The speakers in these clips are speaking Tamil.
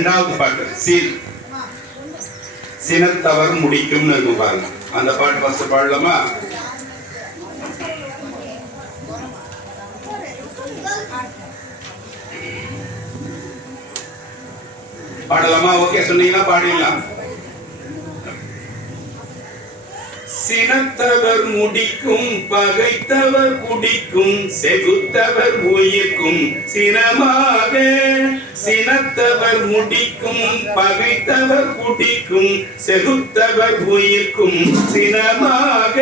ரெண்டாவது பாட்டு சீல் சினத்தவர் முடிக்கும்னு இருக்கும் பாருங்க. அந்த பாட்டு ஃபர்ஸ்ட் பாடலாமா? பாடலாமா? ஓகே சொன்னீங்கன்னா பாடிடலாம். சினத்தவர் முடிக்கும் பகைத்தவர் குடிக்கும் செகுத்தவர் உயிர்க்கும் சினமாக. சினத்தவர் முடிக்கும் பகைத்தவர் குடிக்கும் செகுத்தவர் உயிர்க்கும் சினமாக.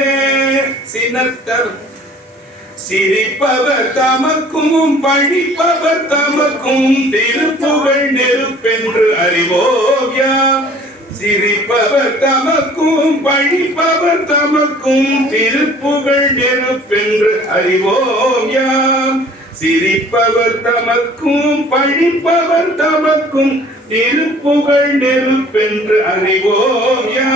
சினத்தர் சிரிப்பவர் தமக்கும் பழிப்பவர் தமக்கும் திருப்புகழ் நெருப்பென்று அறிவோயா. சிரிப்பவர் தமக்கும் பழிப்பவர் தமக்கும் திருப்புகழ் நெருப்பென்று அறிவோயா. சிரிப்பவர் தமக்கும் பழிப்பவர் தமக்கும் திருப்புகழ் நெருப்பென்று அறிவோயா.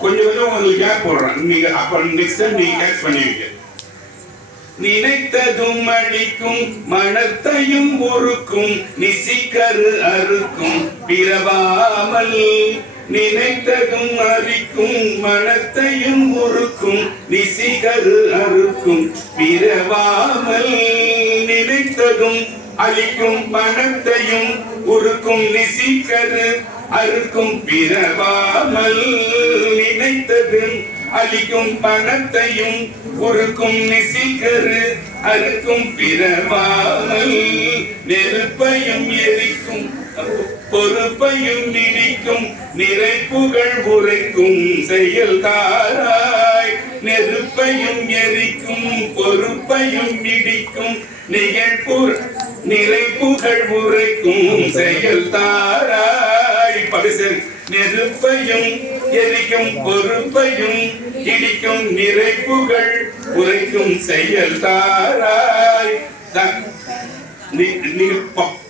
கொஞ்சம் கொஞ்சம் உங்களுக்கு கேப் போடுறேன். நீங்க அப்ப நெக்ஸ்ட் டைம் நீங்க கேட்ச் பண்ணுவீங்க. நினைத்ததும் அழிக்கும் மனத்தையும் உருக்கும் நிசிக்கரு அறுக்கும் பிறவாமல். நினைத்ததும் அழிக்கும் மனத்தையும் உருக்கும் நிசிகரு அறுக்கும் பிறவாமல். நினைத்ததும் அழிக்கும் மனத்தையும் உருக்கும் நிசிகரு அறுக்கும் பிறவாமல். நினைத்ததும் அழிக்கும் பணத்தையும் உருக்கும் நிசிகரு அறுக்கும் பிறவாமல். நெருப்பையும் எரிக்கும் பொறுப்பையும் நினைக்கும் நிறைப்புகள் உரைக்கும் செயல் தாராய். நெருப்பையும் எரிக்கும் பொறுப்பையும் இடிக்கும் நிறைப்புகள் உரைக்கும் செயல் தாராய். பரிசல் நெருப்பையும் எரிக்கும் பொறுப்பையும் இடிக்கும் நிறைப்புகள் உரைக்கும் செயல் தாராய்.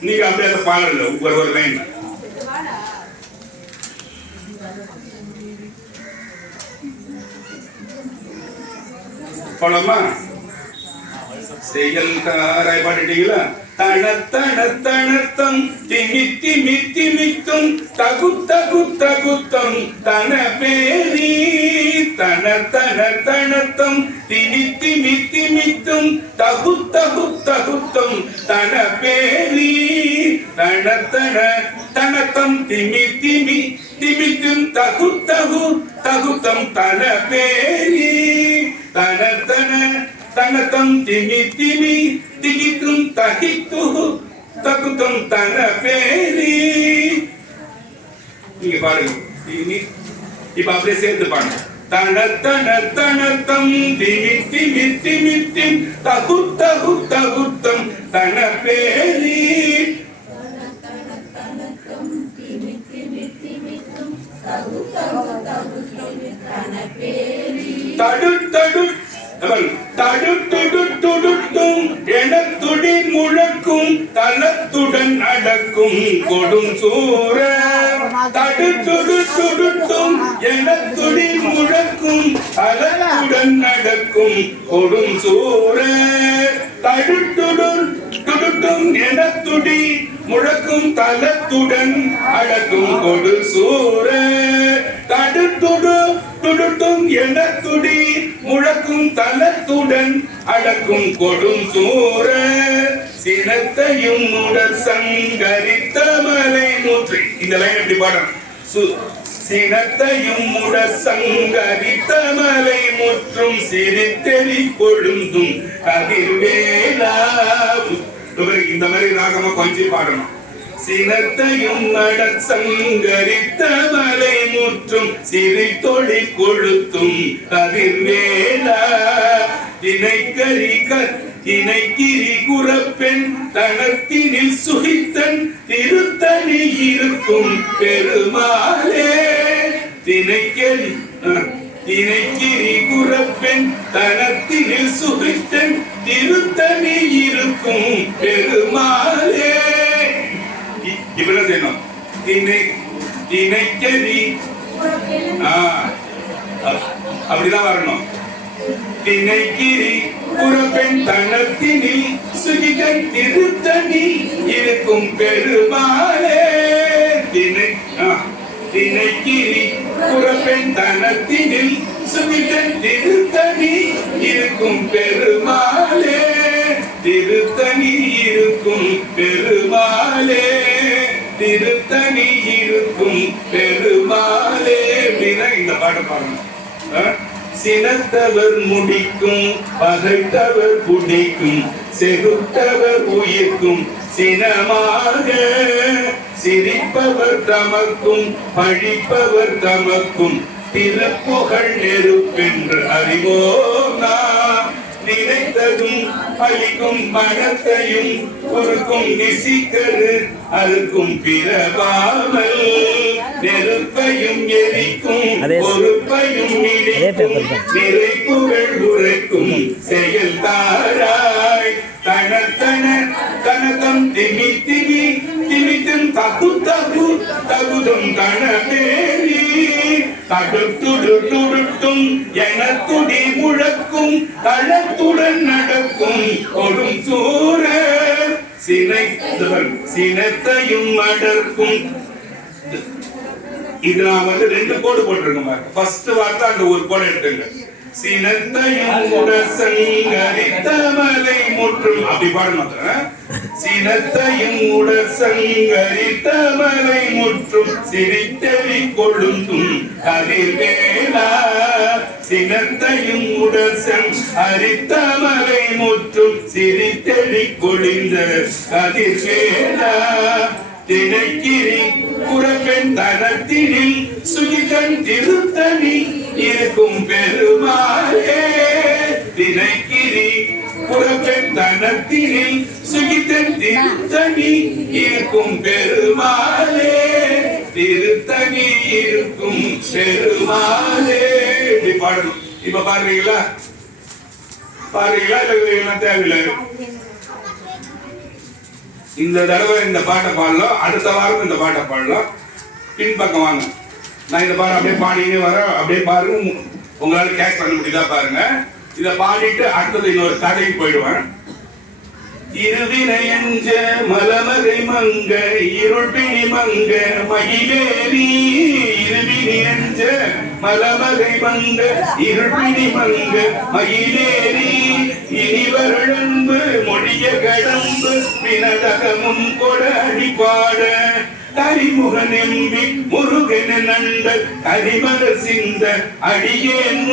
நீங்க அப்படியே பாடல ஒரு லைன். படமா செயல் தாராய் பாடிட்டீங்களா? தனத்தனத்தனத்தம் திமி திமி திமித்தும் தகு தகு தகுத்தம் தன பேரி. தனத்தனத்தனத்தம் திமி திமி திமித்தும் தகு தகு தகுத்தம் தன பேரி. தனத்தன தனத்தம் திமி திமி திமித்தும் தகு தகு தகுத்தம் தன பேரி. தனத்தன தனத்தம் திமி திமி திகித்தும் தகித்து தகுத்தம் தன பேரி. நீங்க பாருங்க. இப்ப அப்படியே சேர்த்து பாருங்க. தனத்தன தனத்தம் திமி திமி திமித்திம் தகு தகு தகுத்தம் தன பேரி. தடு தடு தடுத்துடுத்தும் என துடி முழக்கும் தலத்துடன் அடக்கும் கொடும் சூர. தடுத்துடுத்தும் என துடி முழக்கும் தலத்துடன் அடக்கும் கொடும் சூர. தடுத்துடுத்தும் என துடி முழக்கும் தலத்துடன் அடக்கும் கொடு சூர. தடுத்துடுத்தும் என துடி முழக்கும் தலத்துடன் அடக்கும் கொடும் சூர. சினத்தையும் உடல் சங்கரித்த மலை முற்றி. இந்த லைன் எப்படி பாடணும்? சினத்தையும் உடல் சங்கரித்த மலை முற்றும் சிரித்தெறி கொழுந்தும் கதிர்வேலா. இந்த மாதிரி ராகமா கொஞ்சம் பாடணும். சினத்தையும் நட சங்கரித்த மலை முற்றும் சிரித்தொழி கொழுத்தும் கதிர்வேலா. இணைக்கிரி குறப்பெண் தனத்தினில் சுகித்தன் திருத்தணி இருக்கும் பெருமாளே. திணைக்கிரி குறப்பெண் தனத்தினில் சுகித்தன் திருத்தணி இருக்கும் பெருமாளே. இப்ப செய்யணும். திணைக்கரி அப்படிதான் வரணும். திணைக்கிரி புறப்பெண் தனத்தினில் சுகிதன் திருத்தணி இருக்கும் பெருமாளே திணைக்கிரி புறப்பெண் தனத்தினில் சுமிதன் திருத்தணி இருக்கும் பெருமாளே திருத்தணி இருக்கும் பெருமாளே திருத்தணி இருக்கும் பெருமாளே அப்படின்னா இந்த பாட்டு பாடணும். சினத்தவர் முடிக்கும் பகைத்தவர் குடிக்கும் செகுத்தவர் உயிர்க்கும் சினமாக சிரிப்பவர் தமக்கும் பழிப்பவர் தமக்கும் திருப்புகழ் நெருப்பென்று அறிவோம் நினைத்ததும் அழிக்கும் மனத்தையும் பொறுக்கும் நிசிக்கரு அறுக்கும் பிறவாமல் நெருப்பையும் எரிக்கும் பொறுப்பையும் நினைக்கும் நிறைப்புகள் உரைக்கும் செயல் தாராய் தனத்தன கனகம் திமி திமி திமித்தும் தகு தகு தகுதும் கணமேறி தடுத்துடுத்தும் என துடி முழக்கும் தளத்துடன் நடக்கும் கொடும் சூர சினத்தையும் அடர்க்கும். இது நான் ரெண்டு கோடு போட்டிருக்கேன். ஃபர்ஸ்ட் வார்த்தை அந்த ஒரு கோடு எடுத்துங்க. சினத்தையும் உடசங்கரித்தமலை முற்றும் அப்படி பாட மாட்டேன். சினத்தையும் உடசங்கரித்தமலை முற்றும் சிரித்தெறி கொழுந்தும் கதிர்வேலா சினத்தையும் உடசங் அரித்தமலை முற்றும் சிரித்தெறி கொழிந்த கதிர்வேலா திணைக்கிரி புறப்பெண் தனத்தினில் சுகிதன் திருத்தணி இருக்கும் பெருமாளே திணைக்கிரி புறப்பெண் தனத்தினில் சுகிதன் திருத்தணி இருக்கும் பெருமாளே திருத்தணி இருக்கும் பெருமாளே. இப்படி பாடணும். இப்ப பாருங்களா இல்ல தேவையில்லை. இந்த தடவை இந்த பாட்டை பாடலாம், அடுத்த வாரம் இந்த பாட்டை பாடலாம். பின்பக்கம் வாங்க, நான் இந்த பாடம் அப்படியே பாடினே வரேன். அப்படியே பாருங்க, உங்களால கேட்ச் பண்ண முடியுதா பாருங்க. இதை பாடிட்டு அடுத்தது இன்னொரு கதைக்கு போயிடுவேன். இருவினை எஞ்ச மலமதை மங்க இருள் பிணி மங்க மகிழேறி இருவினை எஞ்ச மலமதை மங்க இருள் பிணி மங்க மகிழேறி இனிவரன்பு மொழிய கடம்பு பினதகமும் கொட அடிபாட கரிமுகன் எம்பி முருகன நண்ட கரிமல சிந்த அடியேன்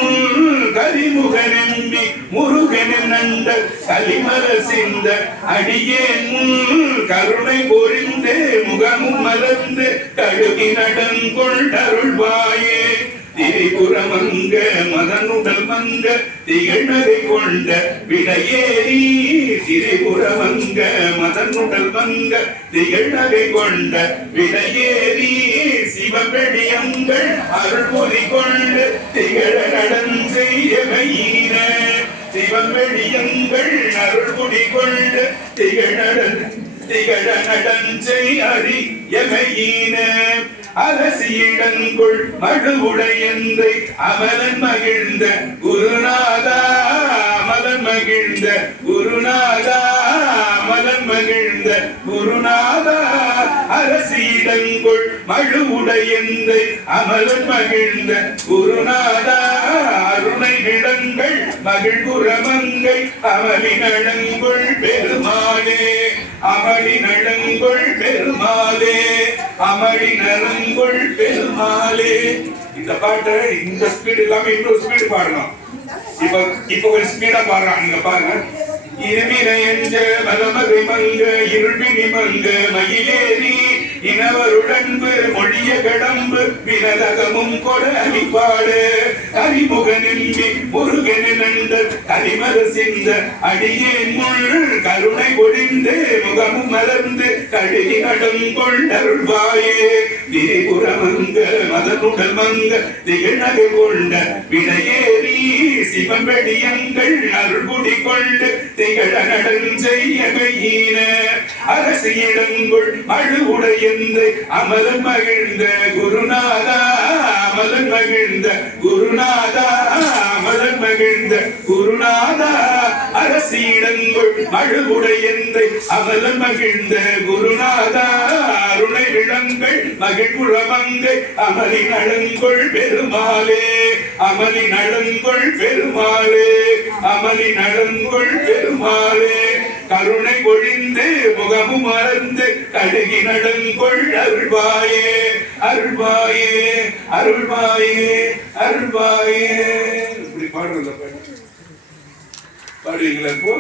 கரிமுகன் எம்பி முருகன நண்ட கரிமல சிந்த அடியேன் கருணை பொறிந்து முகமும் மலர்ந்து கழுகி நடங்கொண்டருள்வாயே திரிபுரமங்க மதனுடல் மங்க திகழ்நகை கொண்ட விடையேறி திரிபுரமங்க மதனுடல் மங்க திகழ்நகை கொண்ட விடையேறி சிவபெடியங்கள் அருள் பொறி கொண்டு திகழ நடன் செய்யமையின சிவபெடியங்கள் அருள் பொறி கொண்டு திகழ நடன் செய் அறியமையின அரசியிடங்குள் மழுவுடையந்தை அமலன் மகிழ்ந்த குருநாதா அமலன் மகிழ்ந்த குருநாதா அமலன் மகிழ்ந்த குருநாதா அரசியிடங்குள் மழுவுடையந்தை அமலன் மகிழ்ந்த குருநாதா அருணை விடங்கள் மகிழ்குரமங்கை அமலினழங்குள் பெருமாளே அமலினழங்குள் பெருமாளே அமளினரங்குள் பெருமாளே. இந்த பாட்டை இந்த ஸ்பீடு இல்லாம இன்னொரு ஸ்பீடு பாடணும். இப்ப ஒரு ஸ்பீடா பாடுறான். நீங்க பாருங்க. இருவினை எஞ்ச மலமதை மங்க இருள்பிணி மங்க மயிலேறி இனவருடன்பு மொழிய கடம்பு வினதகமும் கொட அணிப்பாடு கரிமுகனெம்பி முருகன நண்டர் கரிமர சிந்த அடியேன் முள் கருணை பொழிந்து முகமும் மலர்ந்து கழுகி நடங்கொண்டருள்வாயே திரிபுரமங்க மதனுடல் மங்க திகழ்நகை கொண்ட விடையேறி சிவம்பெடியங்கள் அருள்குடி கொண்டு திகழ நடன் செய்யமையின அரசியிடங்குள் அழுவுடையந்தை அமலன் மகிழ்ந்த குருநாதா அமலன் மகிழ்ந்த குருநாதா அமலன் மகிழ்ந்த குருநாதா அரசியிடங்கள் மழுவுடையந்தை அமலன் மகிழ்ந்த குருநாதா அருணை விளங்கள் மகிழ்குழமங்கை அமளி நலங்கொள் பெருமாளே அமளி நலங்கொள் பெருமாளே அமளி நலங்கொள் பெருமாளே கருணை பொழிந்து முகமும் மறந்து கடுகி நடங்கொள் அருள்வாயே அருள்வாயே அருள்வாயே அருள்வாயே. இப்படி பாடுறத பாடுவீங்களா? இப்போ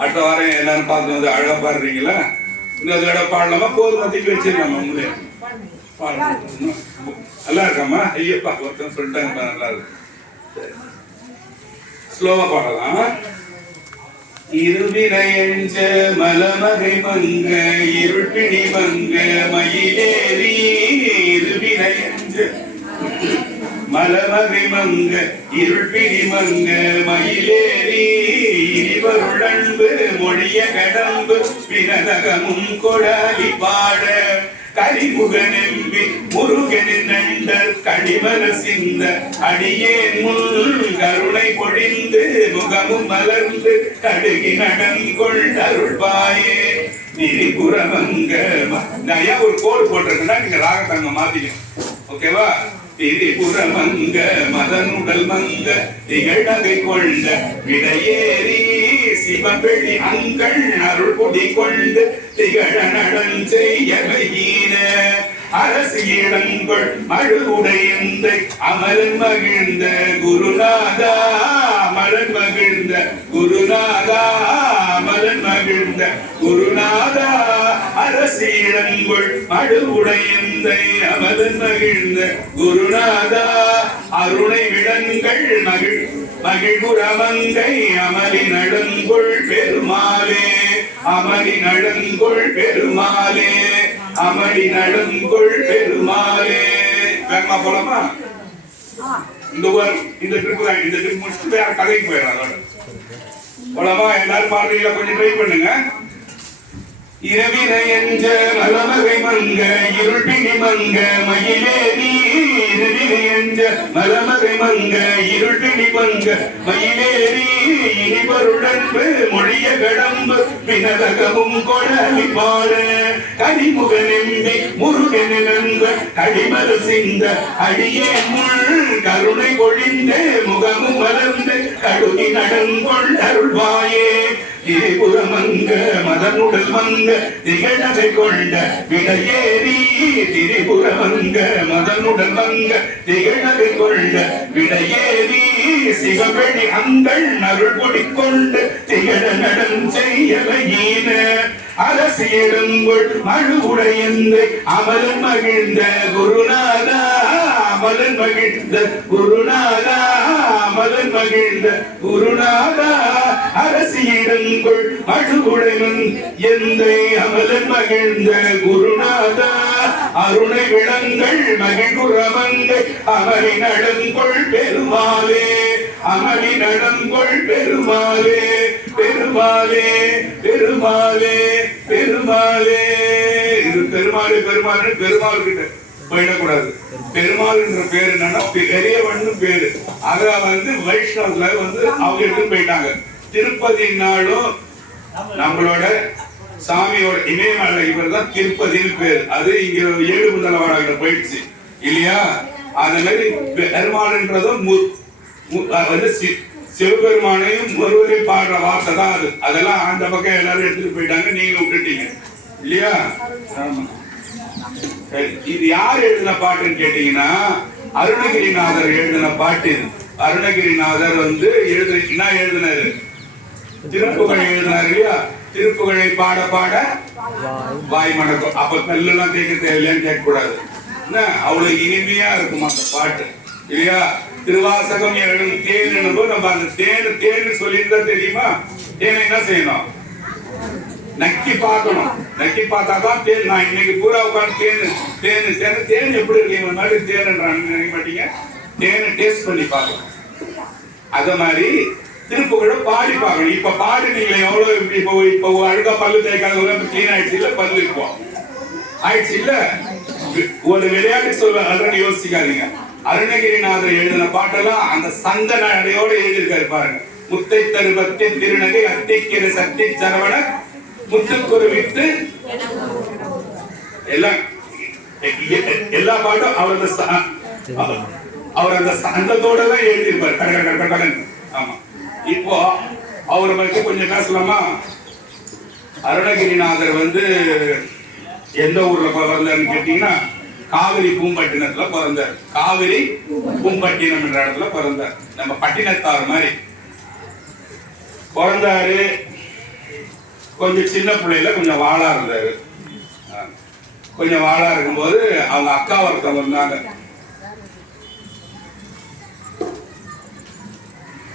அடுத்த வாரம் எல்லாரும் பார்த்து வந்து அழகா பாடுறீங்களா? இன்னொரு தடவை பாடலாமா? போதும் மத்திக்கு வச்சிடலாமா? உங்களே பாடலாம். நல்லா இருக்காமா? ஐயப்பா ஒருத்தன் சொல்லிட்டாங்க நல்லா இருக்கு. ஸ்லோவா பாடலாம். இருவினையஞ்ச மலமகை மங்க இருள்பிணி மங்க மயிலேறி இருவினையஞ்ச மலமகை மங்க இருள்பிணி மங்க மயிலேறி இனிவருளன்பு மொழிய கடம்பு பினதகமும் கொடாலி பாட கரிமுகனெம்பி முருகனின் நண்டர் கடிமல சிந்த அடியேன் முன் கருணை பொழிந்து முகமும் மலர்ந்து கடுகி நடங்கொள் அருள்வாயே திரிபுரமங்க. நான் ஒரு கோடு போட்டிருக்கேன்னா நீங்க ராகத்தங்க மாத்திக்கணும். ஓகேவா? திரிபுரமங்க மதனுடல் மங்க திகழகை கொண்ட விடையேறி சிவபெளி அங்கள் அருள் குடி கொண்டு திகழ நடன் செய்யீன அரசு இளங்கொள் மழுவுடையந்தை அமரன் மகிழ்ந்த குருநாதா அமரன் மகிழ்ந்த குருநாதா அமரன் மகிழ்ந்த குருநாதா அரசு இளங்கொள் மழுவுடையந்தை அமரன் மகிழ்ந்த குருநாதா அருணை விளங்கள் மகிழ்குரமங்கை அமளி நடங்கொள் பெருமாளே அமளி நடங்கொள் பெருமாளே அமளி நடங்கொள் பெருமாளே. வேகமா போலாமா? இந்த ட்ரிப் முடிச்சுட்டு வேற கதைக்கு போயிடலாம். அதோட போலாமா? எல்லாரும் பாடுறீங்களா? கொஞ்சம் ட்ரை பண்ணுங்க. இரவினையஞ்ச மலமகை மங்க இருள்பிணி மங்க மயிலேறி இரவினையஞ்ச மலமகை மங்க இருள்பிணி மங்க மயிலேறி இனிவருடன்பு மொழிய கடம்பு பினதகமும் கொடலி பாட கரிமுகனெம்பி முருகனின் நண்ப கடிமல சிந்த அடியே முள் கருணை பொழிந்து முகமும் மலர்ந்து கடுகி நடங்கொள் அருள்வாயே திரிபுரமங்க மதனுடல் மங்க திகழகை கொண்ட விடையேறி திரிபுரமங்க மதனுடல் மங்க திகழகை கொண்ட விடையேறி சிவபெளி அங்கள் அருள் குடி கொண்டு திகழ நடன் செய்யலையீன அரசியலங்குள் மழுவுடையந்தை அமலன் மகிழ்ந்த குருநாதா அமலன் மகிழ்ந்த குருநாதா அமலன் மகிழ்ந்த குருநாதா அரசியலங்குள் மழுவுடையன் எந்தை அமலன் மகிழ்ந்த குருநாதா அருணை விளங்கள் மகிழ்குரமங்கை அமளி நடங்கொள் பெருமாளே அமளி நடங்கொள் பெருமாளே பெருமாளே பெருமாளே பெருமாளே. இது பெருமாளே பெருமாள் பெருமாள் கிட்ட போயிடக்கூடாது. பெருமாள் என்ற பேரு என்னன்னா பெரியவன் பேரு. அத வைஷ்ணவத்துல அவங்க எடுத்து போயிட்டாங்க. திருப்பதி நாளும் நம்மளோட சாமியோட இமயமலை இவர் தான் திருப்பதின்னு பேர். அது இங்க ஏழு முதலவாடாக போயிடுச்சு இல்லையா? அந்த மாதிரி பெருமாள்ன்றதும் சிவபெருமானையும் ஒருவரையும் பாடுற வார்த்தை தான் அது. அதெல்லாம் அந்த பக்கம் எல்லாரும் எடுத்துட்டு போயிட்டாங்க, நீங்களும் விட்டுட்டீங்க இல்லையா? இது யார் எழுதின பாட்டுன்னு கேட்டீங்கன்னா அருணகிரிநாதர் எழுதின பாட்டு. இது அருணகிரிநாதர் என்ன எழுதினாரு? திருப்புகழ் எழுதினார் இல்லையா? திருப்புகழை பாட பாட வாய் மணக்கும். அப்ப கல்லெல்லாம் கேட்க தேவையில்லையான்னு கேட்க கூடாது. அவ்வளவு இனிமையா இருக்கும் அந்த பாட்டு இல்லையா? திருவாசகம் எழுதும் தேன் என்னும்போது நம்ம அந்த தேன் சொல்லியிருந்தா தெரியுமா? தேனை என்ன செய்யணும்? நக்கி பார்க்கணும். நக்கி பார்த்தாதான் தேன். நான் இன்னைக்கு பூரா உட்காந்து தேன் எப்படி இருக்கு மாதிரி தேன்ன்றாங்க நினைக்க மாட்டீங்க. தேனை டேஸ்ட் பண்ணி பார்க்கணும். அத மாதிரி திருப்புகழ பாடி பார்க்கணும். இப்ப பாடுனீங்களே எவ்வளவு இப்போ அழுகா பல்லு தேய்க்காத கிளீன் ஆயிடுச்சு இல்ல? பல்லு இருக்கும் ஆயிடுச்சு இல்ல? ஒரு விளையாட்டு சொல்ல யோசிக்காதீங்க. அருணகிரிநாதர் எழுதின பாட்டெல்லாம் அந்த சந்தன அடையோடு எழுதியிருக்காரு பாருங்க. முத்தை தரு பக்தி திருநகை அத்திக்கிற சக்தி சரவண முத்துக்குரு விட்டு எல்லாம் எல்லா பாட்டும் அவர் அந்த சந்தத்தோட தான் எழுதியிருப்பார். ஆமா, இப்போ அவரை பற்றி கொஞ்சம் பேசலாமா? அருணகிரிநாதர் வந்து எந்த ஊர்ல பிறந்தாருன்னு கேட்டீங்கன்னா காவிரி பூம்பட்டினத்துல பிறந்தார். காவிரி பூம்பட்டினம் என்ற இடத்துல பிறந்தார். நம்ம பட்டினத்தார் மாதிரி பிறந்தாரு. கொஞ்சம் சின்ன பிள்ளையில கொஞ்சம் வாழா இருந்தாரு. கொஞ்சம் வாழா இருக்கும்போது அவங்க அக்கா ஒருத்தவங்க இருந்தாங்க.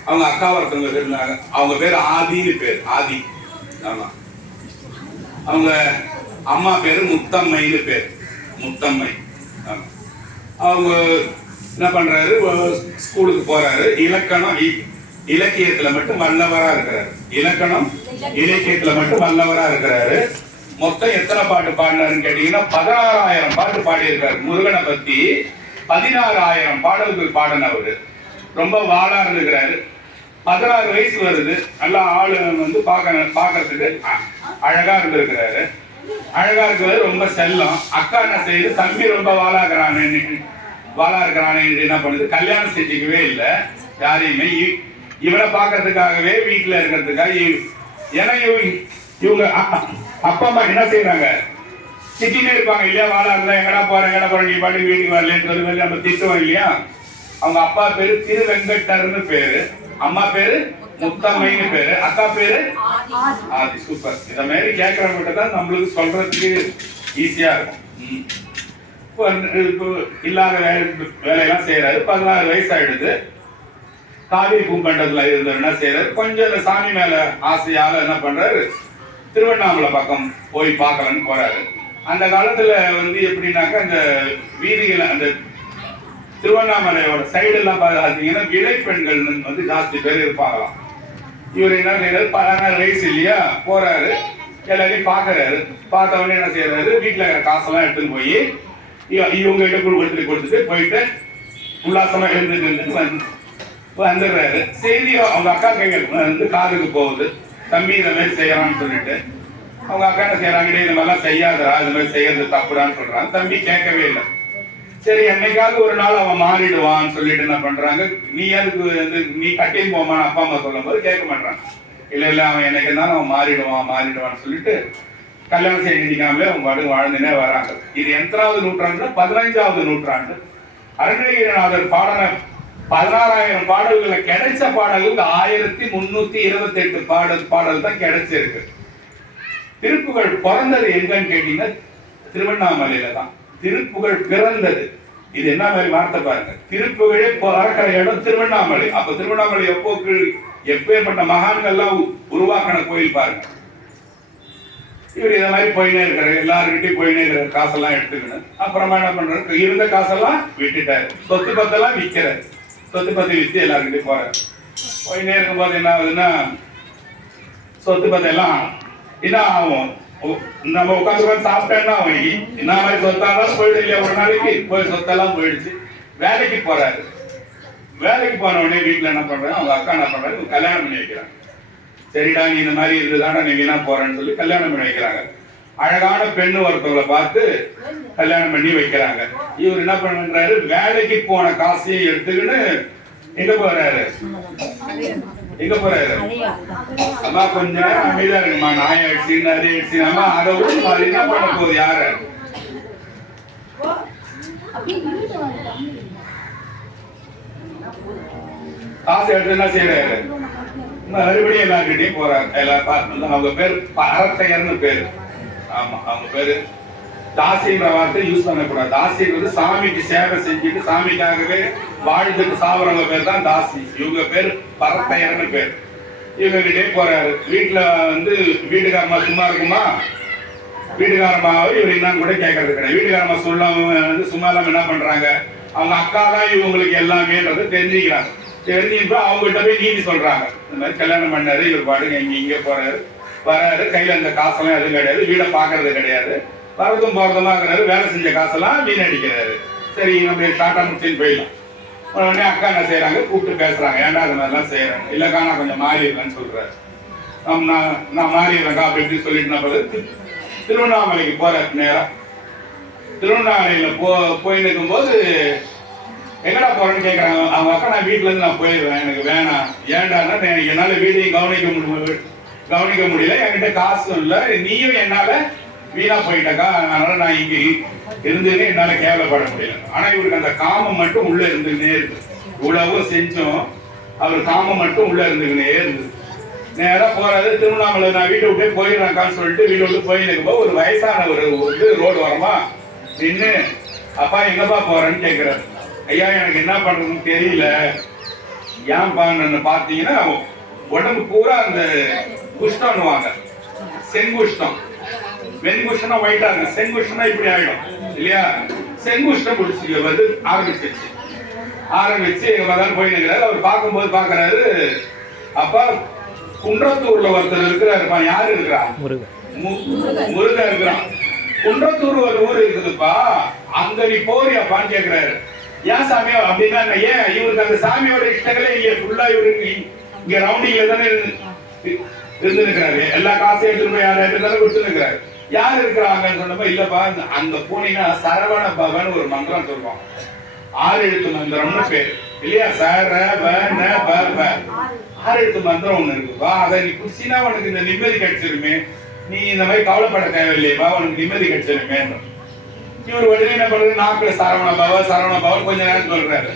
அவங்க அக்கா ஒருத்தவங்க இருந்தாங்க. அவங்க பேர் ஆதின்னு பேர். ஆதி. ஆமா. அவங்க அம்மா பேரு முத்தம்மைன்னு பேர். முத்தம்மை. அவங்க என்ன பண்றாரு, ஸ்கூலுக்கு போறாரு. இலக்கியத்துல மட்டும் வல்லவரா இருக்கிறாரு. இலக்கணம் இலக்கியத்துல மட்டும் வல்லவரா இருக்கிறாரு. மொத்தம் எத்தனை பாட்டு பாடினாருன்னு கேட்டீங்கன்னா 16,000 பாட்டு பாடி இருக்காரு. முருகனை பத்தி 16,000 பாடல்கள் பாடினவரு. ரொம்ப வாழா இருந்துக்கிறாரு. 16 வயசு வருது. நல்லா ஆளு வந்து பாக்கிறதுக்கு அழகா இருந்திருக்கிறாரு. அழகா இருக்கிறது, ரொம்ப செல்லம். அக்கா என்ன செய்யுது, தம்பி ரொம்ப வாழா இருக்கிறானே என்ன பண்ணுது, கல்யாணம் செஞ்சுக்கவே இல்லை யாரையுமே. இவனை பாக்குறதுக்காகவே வீட்டுல இருக்கிறதுக்காக ஏன்னா இவங்க அப்பா அம்மா என்ன செய்யறாங்க, திட்டினே இருப்பாங்க இல்லையா. வாழா இருந்தா எங்கடா போறேன் நீ பாட்டு வீட்டுக்கு வரலன்னு சொல்லி நம்ம திட்டுவோம் இல்லையா. அவங்க அப்பா பேரு திருவெங்கட்டர்னு பேரு, அம்மா பேரு முத்தம்மைன்னு பேரு, அக்கா பேரு ஆதி. சூப்பர். இந்த மாதிரி கேட்கறவங்க தான் நம்மளுக்கு சொல்றதுக்கு ஈஸியா இருக்கும். இப்போ இல்லாத வேலையெல்லாம் செய்யறாரு. 16 வயசு ஆயிடுது. காவிரி பூம்பண்டத்துல இருந்தவர் என்ன செய்யறாரு, கொஞ்சம் அந்த சாமி மேல ஆசையால என்ன பண்றாரு, திருவண்ணாமலை பக்கம் போய் பார்க்கலன்னு போறாரு. அந்த காலத்துல வந்து எப்படின்னாக்கா அந்த வீதிகளை அந்த திருவண்ணாமலையோட சைடு எல்லாம் பார்த்தீங்கன்னா விலை பெண்கள் வந்து ஜாஸ்தி பேர் இருப்பாங்களாம். இவர் என்ன செய்யறாரு, 16 வயசு இல்லையா, போறாரு, எல்லாரையும் பாக்குறாரு. பார்த்த உடனே என்ன செய்யறாரு, வீட்டுல காசெல்லாம் எடுத்துன்னு போய் இவங்க இடக்குள் கொடுத்துட்டு போயிட்டு உல்லாசமா எழுந்துட்டு வந்துடுறாரு. செய்தி அவங்க அக்கா கைகள் வந்து காதுக்கு போகுது, தம்பி இந்த மாதிரி செய்யறான்னு சொல்லிட்டு. அவங்க அக்கா என்ன செய்யறாங்க, இந்த மாதிரிலாம் செய்யாதரா, இந்த மாதிரி செய்யறது தப்புடான்னு சொல்றாங்க. தம்பி கேட்கவே இல்லை. சரி, என்னைக்காவது ஒரு நாள் அவன் மாறிடுவான்னு சொல்லிட்டு என்ன பண்றாங்க, நீ அதுக்கு வந்து நீ கட்டின்னு போமான்னு அப்பா அம்மா சொல்லும் போது கேட்க மாட்டாங்க. இல்ல அவன் என்னைக்கு இருந்தாலும் அவன் மாறிடுவான்னு சொல்லிட்டு கல்யாணம் செய்யாமலே அவங்க பாட்டு வாழ்ந்துனே வராங்க. இது எத்தனாவது நூற்றாண்டு, 15வது நூற்றாண்டு. அருணகிரிநாதர் பாடன 16,000 பாடல்களை கிடைச்ச பாடல்கள் 1328 பாடல் தான் கிடைச்சிருக்கு. திருப்புகழ் பிறந்தது எங்கன்னு கேட்டீங்கன்னா திருவண்ணாமலையில தான் திருப்புகழ் பிறந்தது. இது என்ன மாதிரி வார்த்தை பாருங்க, திருப்புகழே பறக்கிற இடம் திருவண்ணாமலை. அப்ப திருவண்ணாமலை எப்பேற்பட்ட மகான்கள்லாம் உருவாக்கின கோயில் பாருங்க. இவர் இதை மாதிரி போயினே இருக்கிறாரு, எல்லாருக்கிட்டையும் போயினே இருக்கிற காசெல்லாம் எடுத்துக்கணும். அப்புறமா என்ன பண்றாரு, இருந்த காசெல்லாம் விட்டுட்டாரு, சொத்து பத்தெல்லாம் விற்கிறாரு. சொத்து பத்தி வித்து எல்லாருக்கிட்டையும் போறாரு. போயினே இருக்கும்போது என்ன ஆகுதுன்னா, சொத்து பத்தெல்லாம் என்ன ஆகும், நம்ம உட்காந்து சாப்பிட்டேன்னா அவனுக்கு என்ன மாதிரி சொத்தாதான் போயிடு இல்லையா. ஒரு நாளைக்கு போய் சொத்தெல்லாம் போயிடுச்சு. வேலைக்கு போறாரு. வேலைக்கு போன உடனே வீட்டுல என்ன பண்றாங்க, அவங்க அக்கா என்ன பண்றாங்க, கல்யாணம் பண்ணி வைக்கிறாங்க. சரிடா, நீ இந்த மாதிரி இருந்துதான்டா நீ வீணா போறேன்னு சொல்லி கல்யாணம் பண்ணி வைக்கிறாங்க. அழகான பெண்ணு ஒருத்தவங்களை பார்த்து கல்யாணம் பண்ணி வைக்கிறாங்க. இவர் என்ன பண்றாரு, வேலைக்கு போன காசையும் எடுத்துக்கின்னு எங்க போறாரு, அம்மா கொஞ்ச நேரம் அமைதியா இருக்குமா, நாய் அடிச்சு நரி அடிச்சு அம்மா அதை விட்டு என்ன பண்ண போகுது யாரு. காசு எடுத்து என்ன செய்யறாரு, மறுபடியும் எல்லார்கிட்டையும் போறாங்க. எல்லாரும் அவங்க பேர் பரத்தையர்னு பேரு. ஆமா, அவங்க பேரு தாசின்ற வார்த்தை யூஸ் பண்ணக்கூடாது. தாசின்றது சாமிக்கு சேவை செஞ்சுட்டு சாமிக்காகவே வாழ்ந்துட்டு சாவரவங்க பேர் தான் தாசி. இவங்க பேர் பரத்தையர்னு பேர். இவங்க கிட்டே போறாரு. வீட்டுல வந்து வீட்டுக்காரமா சும்மா இருக்குமா, வீட்டுக்காரமாவை இவர் என்னன்னு கூட கேட்கறது கிடையாது. வீட்டுக்காரமா சொல்லாம வந்து சும்மா இல்லாம என்ன பண்றாங்க, அவங்க அக்கா தான் இவங்களுக்கு எல்லாமேன்றது தெரிஞ்சுக்கிறாங்க. தெரிஞ்சுப்ப அவங்ககிட்ட போய் நீதி சொல்றாங்க, இந்த மாதிரி கல்யாணம் பண்ணாரு, இவர் பாட்டுங்க இங்க போறாரு வராரு, கையில அந்த காசெல்லாம் எதுவும் கிடையாது, வீடை பாக்குறது கிடையாது, வரதும் போறதுமா இருக்கிறாரு, வேலை செஞ்ச காசெல்லாம் வீணடிக்கிறாரு. சரி நம்ம டாட்டா முடிச்சுன்னு போயிடலாம். உடனே அக்கா என்ன செய்யறாங்க, கூப்பிட்டு பேசுறாங்க, ஏன்டா அது மாதிரிலாம் செய்யறாங்க. இல்லக்கா நான் கொஞ்சம் மாறிடுறேன்னு சொல்றாரு. நான் மாறிடுறேன்க்கா அப்படி இப்படி சொல்லிட்டு பிறகு திருவண்ணாமலைக்கு போற நேரம் திருவண்ணாமலையில போய் நிற்கும்போது எங்கடா போறேன்னு கேட்கறாங்க. அவங்க அக்கா நான் வீட்டுல இருந்து நான் போயிடுவேன், எனக்கு வேணாம். ஏன்டான்னா என்னால வீட்டையும் கவனிக்க முடியல, என்கிட்ட காசும் இல்லை, நீயும் என்னால வீணா போயிட்டக்கா, அதனால நான் இங்க இருந்துன்னு என்னால கேவலப்பட முடியல. ஆனா இவருக்கு அந்த காமம் மட்டும் உள்ள இருந்துகிட்டே இருக்கு. இவ்வளவும் செஞ்சோம், அவர் காமம் மட்டும் உள்ள இருந்துகிட்டே இருந்தது. நேரா போறாரு திருவண்ணாமலை, நான் வீட்டை விட்டே போயிடுறேன்க்கான்னு சொல்லிட்டு வீட்டை விட்டு போயிருக்கும்போது ஒரு வயசானவர் வந்து ரோடு வரமா நின்று, அப்பா எங்கப்பா போறேன்னு கேட்கிறாரு. ஐயா எனக்கு என்ன பண்றதுன்னு தெரியல, ஏன்பான்னு பாத்தீங்கன்னா உடம்பு பூரா அந்த குஷ்டம்னுவாங்க, செங்குஷ்டம். வெண்குஷ்டம் ஒயிட்டா இருக்கு, செங்குஷ்டம்னா இப்படி ஆயிடும் இல்லையா. செங்குஷ்டம் பிடிச்சி வந்து ஆரம்பிச்சு எங்க மகன் போய் நிற்கிறாரு. அவர் பார்க்கும்போது பாக்குறாரு, அப்பா குன்றத்தூர்ல ஒருத்தர் இருக்கிறாருப்பா. யாரு இருக்கிறா? முருகன் இருக்கிறான். குன்றத்தூர் ஒரு ஊர் இருக்குதுப்பா, அங்க நீ போறியாப்பான்னு கேக்குறாரு. ஏன் சாமி அப்படின்னா, ஏன் இவருக்கு அந்த சாமியோட இஷ்டங்களே இல்லையா, ஃபுல்லா இவருக்கு இங்க ரவுண்டிங்ல தானே இருந்து இருக்கிறாரு, எல்லா காசையும் எடுத்துட்டு போய் யாரும் கொடுத்து இருக்கிறாரு. யார் இருக்கிறாங்கன்னு சொன்னப்ப, இல்லப்பா அங்க போனீங்கன்னா சரவண பவன் ஒரு மந்திரம் சொல்லுவோம், 6 எழுத்து மந்திரம்னு பேரு இல்லையா. 6 எழுத்து மந்திரம் ஒண்ணு இருக்குப்பா, அதை நீ குடிச்சினா உனக்கு இந்த நிம்மதி கிடைச்சிருமே, நீ இந்த மாதிரி கவலைப்பட தேவையில்லையப்பா, உனக்கு நிம்மதி கிடைச்சிருமே. இவர் உடனே என்ன பண்றது, நாக்குல சரவண பவன் கொஞ்ச நேரம் சொல்றாரு.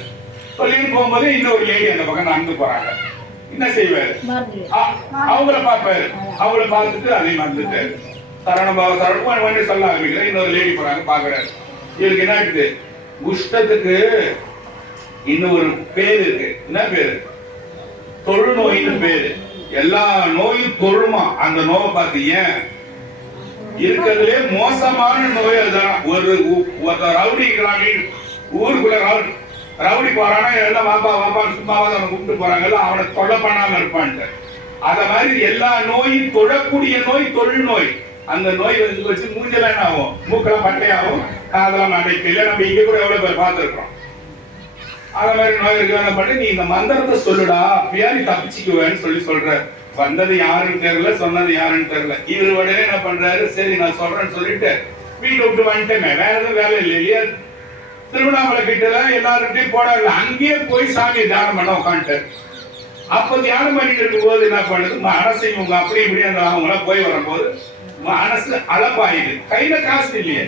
சொல்லிட்டு போகும்போது இன்னொரு லேடி அந்த பக்கம் நடந்து போறாங்க. என்ன செய்வாரு, அவங்கள பார்ப்பாரு. அவங்கள பார்த்துட்டு அதை மறந்துட்டாரு. சரவண சொல்ல ஆரம்பிக்கிற. இன்னொரு லேடி போறாங்க, பாக்குறாரு. இவருக்கு என்ன ஆயிடுது, குஷ்டத்துக்கு இன்னொரு பேரு இருக்கு. என்ன பேரு? தொழுநோயின்னு பேரு. எல்லா நோயும் தொழுமா. அந்த நோயை பார்த்து ஏன் இருக்கிறதுலே மோசமான நோய் அதுதான். ஒரு ரவுடி ஊருக்குள்ள ரவுடி போறானா, எல்லாம் வாப்பா சும்மாவது அவனை கூப்பிட்டு போறாங்கல்ல, அவனை தொலை பண்ணாம இருப்பான்ட்டு. அத மாதிரி எல்லா நோயும் தொழக்கூடிய நோய் தொழுநோய். அந்த நோய் வந்து வச்சு மூஞ்செல்லாம் என்ன ஆகும், மூக்கெல்லாம் பட்டையாகும், காதெல்லாம் அடைக்கல. நம்ம இங்க கூட எவ்வளவு பேர் பார்த்துருக்கோம். அத மாதிரி நோய் இருக்கு பண்ணி, நீ இந்த மந்திரத்தை சொல்லுடா, அப்படியா நீ தப்பிச்சுக்குவேன்னு சொல்ற. வந்தது யாருன்னு தெரியல, சொன்னது யாருன்னு தெரியல. இவர் உடனே என்ன பண்றாரு, சரி நான் சொல்றேன்னு சொல்லிட்டு வீட்டை விட்டு வந்துட்டேங்க, வேற எதுவும் வேலை இல்லை இல்லையா. திருவண்ணாமலை கிட்ட எல்லாருக்கிட்டையும் போடாது, அங்கேயே போய் சாமியை தியானம் பண்ண உட்காந்துட்டாரு. அப்ப தியானம் பண்ணிட்டு இருக்கும் போது என்ன பண்ணுது, மனசு இவங்க அப்படி இப்படி அந்த அவங்களாம் போய் வரும்போது மனசு அளப்பாயுது. கையில காசு இல்லையே,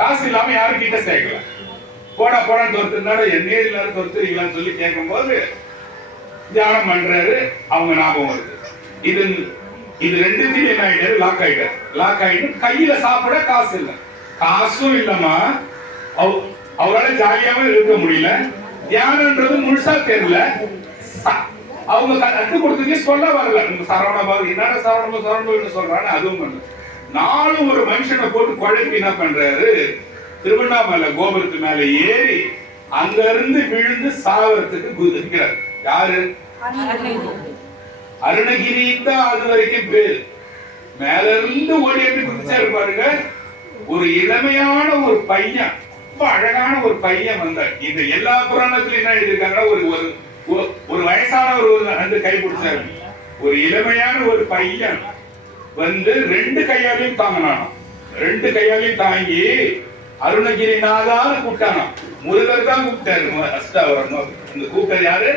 காசு இல்லாம யாரும் கிட்ட சேர்க்கல. போடான்னு தொடுத்துனால என்னே எல்லாரும் தொடுத்துறீங்களான்னு சொல்லி கேட்கும் போது தியானம் பண்றாரு. அவங்க ஞாபகம் வருது. இது ரெண்டுத்தையும் என்ன ஆயிட்டாரு, லாக் ஆயிட்டு கையில சாப்பிட காசு இல்லை, காசும் இல்லமா. அவரால் ஜாலியாவும் இருக்க முடியல. தியானம்ன்றது முழுசா தெரியல. அவங்க கத்து கொடுத்ததே சொல்ல வரல. சரவணபாபு என்னடா சரவணபாபு சொல்றான்னு அதுவும் பண்ணல. நானும் ஒரு மனுஷனை போட்டு குழப்பி என்ன பண்றாரு, திருவண்ணாமலை கோபுரத்து மேல ஏறி அங்க இருந்து விழுந்து சாவறதுக்கு குதிக்கிறார். யாரு? அருணகிரி தான் அது வரைக்கும் பேரு. மேல இருந்து ஓடி எப்படி குதிச்சாரு பாருங்க. ஒரு இளமையான ஒரு பையன், ரொம்ப அழகான ஒரு பையன் வந்தார். இந்த எல்லா புராணத்திலும் என்ன எழுதியிருக்காங்கன்னா, ஒரு வயசானவர் வந்து கை பிடிச்சாரு. ஒரு இளமையான ஒரு பையன் வந்து 2 கையாலையும் தாங்கினான். 2 கையாலையும் தாங்கி அருணகிரிநாதான்னு கூப்பிட்டானா. முருகர் தான் கூப்பிட்டாரு. அந்த கூப்பிட்டது யாரு?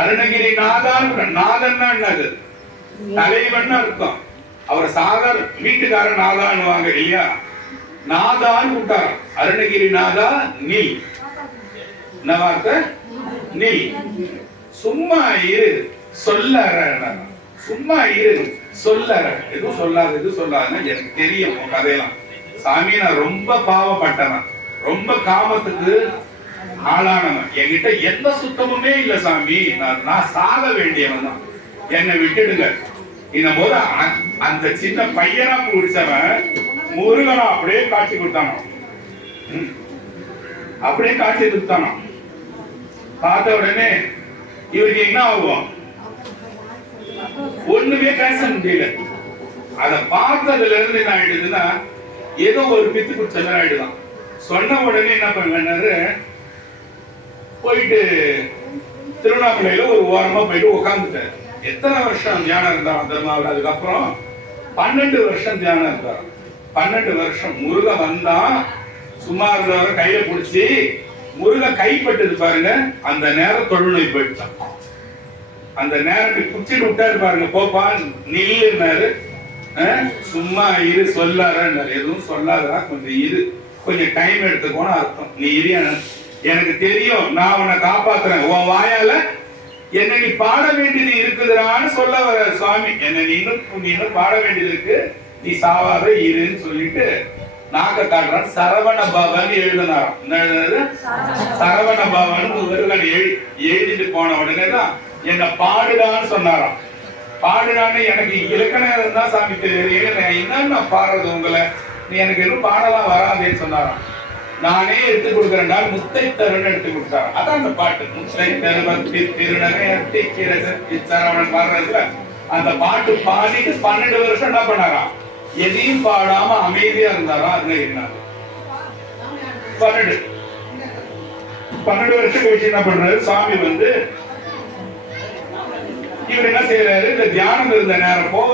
அருணகிரிநாதான். நாதன்னா என்னது? தலைவன் அர்த்தம். அவர் சாதாரண வீட்டுக்காரன் நாதான்னுவாங்க இல்லையா. நாதான்னு கூப்பிட்டாரு. அருணகிரிநாதா நில். என்ன வார்த்தை? நில். சும்மா இரு, சொல்லற. சும்மா இரு, சொல்லற. எதுவும் சொல்லாதுன்னு எனக்கு தெரியும் கதையெல்லாம். சாமி நான் ரொம்ப பாவப்பட்டவன், ரொம்ப காமத்துக்கு ஆளானவன், என்கிட்ட எந்த சுத்தமுமே இல்ல சாமி, நான் சாக வேண்டியவன் தான், என்னை விட்டுடுங்க. இந்த போது அந்த சின்ன பையனா பிடிச்சவன் முருகனா அப்படியே காட்சி கொடுத்தானோ. அப்படியே காட்சி கொடுத்தானோ. பார்த்த உடனே இவருக்கு என்ன ஆகும், ஒண்ணுமே பேச முடியல. அத பார்த்ததுல இருந்து என்ன ஆயிடுதுன்னா, ஏதோ ஒரு பித்து குடிச்ச மாதிரி ஆயிடுதான். சொன்ன உடனே என்ன பண்ணாரு, போயிட்டு திருவண்ணாமலையில ஒரு ஓரமா போயிட்டு உட்காந்துட்டாரு. எத்தனை வருஷம் தியானம் இருந்தாலும் தர்மாவில். அதுக்கப்புறம் 12 வருஷம் தியானம் இருந்தார். 12 வருஷம் முருக வந்தா சும்மா இருந்தவரை கையில பிடிச்சி முருக கைப்பட்டது பாருங்க. அந்த நேரம் தொழுநோய் போயிட்டான். அந்த நேரம் குச்சிட்டு விட்டாரு பாருங்க. போப்பா நில்லுன்னாரு. சும்மா இரு சொல்லாதாரு. எதுவும் சொல்லாதா, கொஞ்சம் இரு, கொஞ்சம் டைம் எடுத்துக்கோன்னு அர்த்தம். நீ இரு, எனக்கு தெரியும், நான் உன்னை காப்பாத்துறேன். உன் வாயால என்ன நீ பாட வேண்டியது இருக்குதுறான்னு சொல்ல வர சுவாமி. என்ன நீ இன்னும் பாட வேண்டியது இருக்கு, நீ சாவாத இருன்னு சொல்லிட்டு நாக்க காட்டுறான். சரவண பவன் எழுதினாராம். என்ன எழுதுனது? சரவண பவன் எழுதிட்டு போன உடனே தான் என்ன பாடுடான்னு சொன்னாராம். பாடுடான்னு எனக்கு இலக்கணம் தான் சாமி தெரியாது, என்ன பாடுறது உங்களை, நீ எனக்கு எதுவும் பாடலாம் வராதேன்னு சொன்னாராம். நானே எடுத்து கொடுக்குறேன்டா, முத்தை தருன்னு எடுத்து கொடுத்தாரு. அதான் அந்த பாட்டு. முத்தை தருவத்தி திருநகை சரவணன் பாடுறதுல அந்த பாட்டு பாடிட்டு 12 வருஷம் என்ன பண்ணாராம், எதையும் பாடாம அமைதியா இருந்தாராம். அதுல இருந்தாரு. 12 வருஷம் கழிச்சு என்ன பண்றாரு சாமி வந்து, இவர் என்ன செய்யறாரு, இந்த தியானம் இருந்த நேரம் போக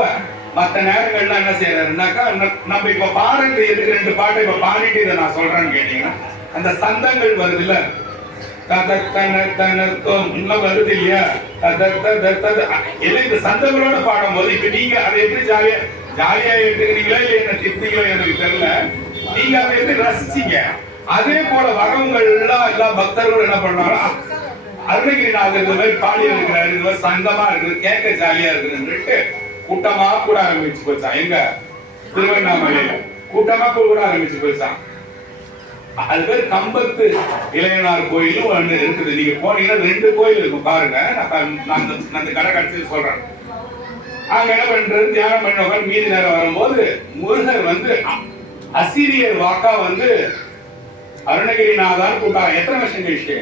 மற்ற நேரங்கள்ல என்ன செய்யறாருனாக்கா, நம்ம இப்ப பாடுறது எதுக்கு 2 பாட்டை இப்ப பாடிட்டு இதை நான் சொல்றேன்னு கேட்டீங்கன்னா, அந்த சந்தங்கள் வருது இல்ல, இன்னும் வருது இல்லையா, இந்த சந்தங்களோட பாடும் போது இப்ப நீங்க அதை எப்படி ஜாலியா எடுத்துக்கிறீங்களா இல்ல என்ன திட்டுங்களோ எனக்கு தெரியல, நீங்க அதை எப்படி ரசிச்சீங்க. அதே போல வரவங்கள் எல்லாம் எல்லா பக்தர்களும் என்ன பண்ணாலும் அருணகிரிநாதர் இந்த மாதிரி பாடி இருக்கிறாரு, இந்த மாதிரி சங்கமா இருக்குது, கேட்க ஜாலியா இருக்குதுன்னு கூட்டமா கூட ஆரம்பிச்சு போச்சான். எங்க திருவண்ணாமலையில கூட்டமா கூட ஆரம்பிச்சு போச்சான். அது பேர் கம்பத்து இளையனார் கோயிலும் ஒண்ணு இருக்குது. நீங்க போனீங்கன்னா 2 கோயில் இருக்கும் பாருங்க. நான் அந்த கடை கடைசி சொல்றேன். அங்க என்ன பண்றது, தியானம் பண்ணவங்க மீதி நேரம் வரும்போது முருகர் வந்து அசிரியர் வாக்கா வந்து அருணகிரிநாதான் கூட்டான். எத்தனை வருஷம் கழிச்சு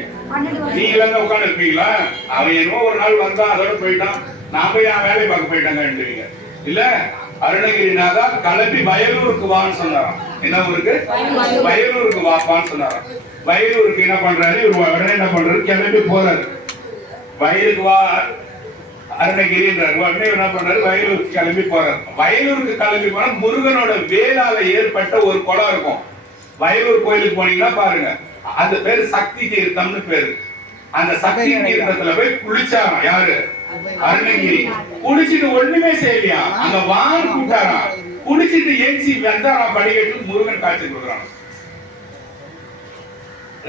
நீங்க எல்லாம் உட்காந்து இருப்பீங்களா, அவன் என்னவோ ஒரு நாள் வந்தான், அதோட போயிட்டான், நான் போய் என் வேலையை பார்க்க போயிட்டாங்க இல்ல. அருணகிரிநாதா கிளம்பி வயலூருக்கு வான்னு சொன்னாராம். என்ன ஊருக்கு? வயலூருக்கு வாப்பான்னு சொன்னாராம். வயலூருக்கு என்ன பண்றாரு, இவர் உடனே என்ன பண்றாரு, கிளம்பி போறாரு. வயலுக்கு வா அருணகிரின்றாரு. உடனே என்ன பண்றாரு, வயலூருக்கு கிளம்பி போறாரு. வயலூருக்கு கிளம்பி போனா முருகனோட வேளால ஏற்பட்ட ஒரு குளம் இருக்கும். வயலூர் கோயிலுக்கு போனீங்கன்னா பாருங்க, அந்த பேரு சக்தி தீர்த்தம்னு பேரு. அந்த சக்தி தீர்த்தத்துல போய் குளிச்சாராம். யாரு? அருணகிரி. குளிச்சுட்டு ஒண்ணுமே செய்யலையா, அங்க வான் கூட்டாராம். குளிச்சுட்டு ஏஞ்சி வந்தாராம் படிக்கட்டு. முருகன் காட்சி கொடுக்குறான்.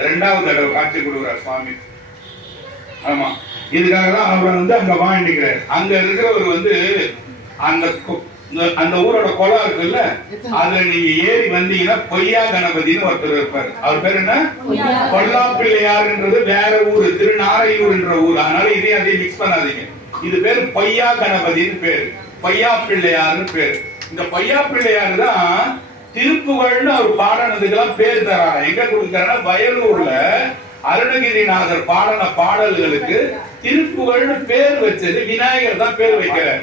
2வது தடவை காட்சி கொடுக்குறார் சுவாமி. ஆமா, இதுக்காக தான் அவர் வந்து அங்க வாழ்ந்துக்கிறார். அங்க இருக்கிறவர் வந்து அந்த ஊரோட குளம் இருக்குல்ல, அதுல நீங்க ஏறி வந்தீங்கன்னா பொய்யா கணபதினு ஒருத்தர் இருப்பாரு. அவர் பேர் என்ன? பொல்லா பிள்ளையார்ன்றது வேற ஊரு, திருநாரையூர் என்ற ஊர். அதனால இதையும் அதையும் மிக்ஸ் பண்ணாதீங்க. இது பேர் பொய்யா கணபதினு பேரு, பொய்யா பிள்ளையார்னு பேரு. இந்த பொய்யா பிள்ளையார் தான் திருப்புகழ்னு அவர் பாடனதுக்கெல்லாம் பேர் தராங்க. எங்க கொடுக்குறாங்கன்னா வயலூர்ல அருணகிரிநாதர் பாடன பாடல்களுக்கு திருப்புகழ்னு பேர் வச்சது விநாயகர் தான் பேர் வைக்கிறார்.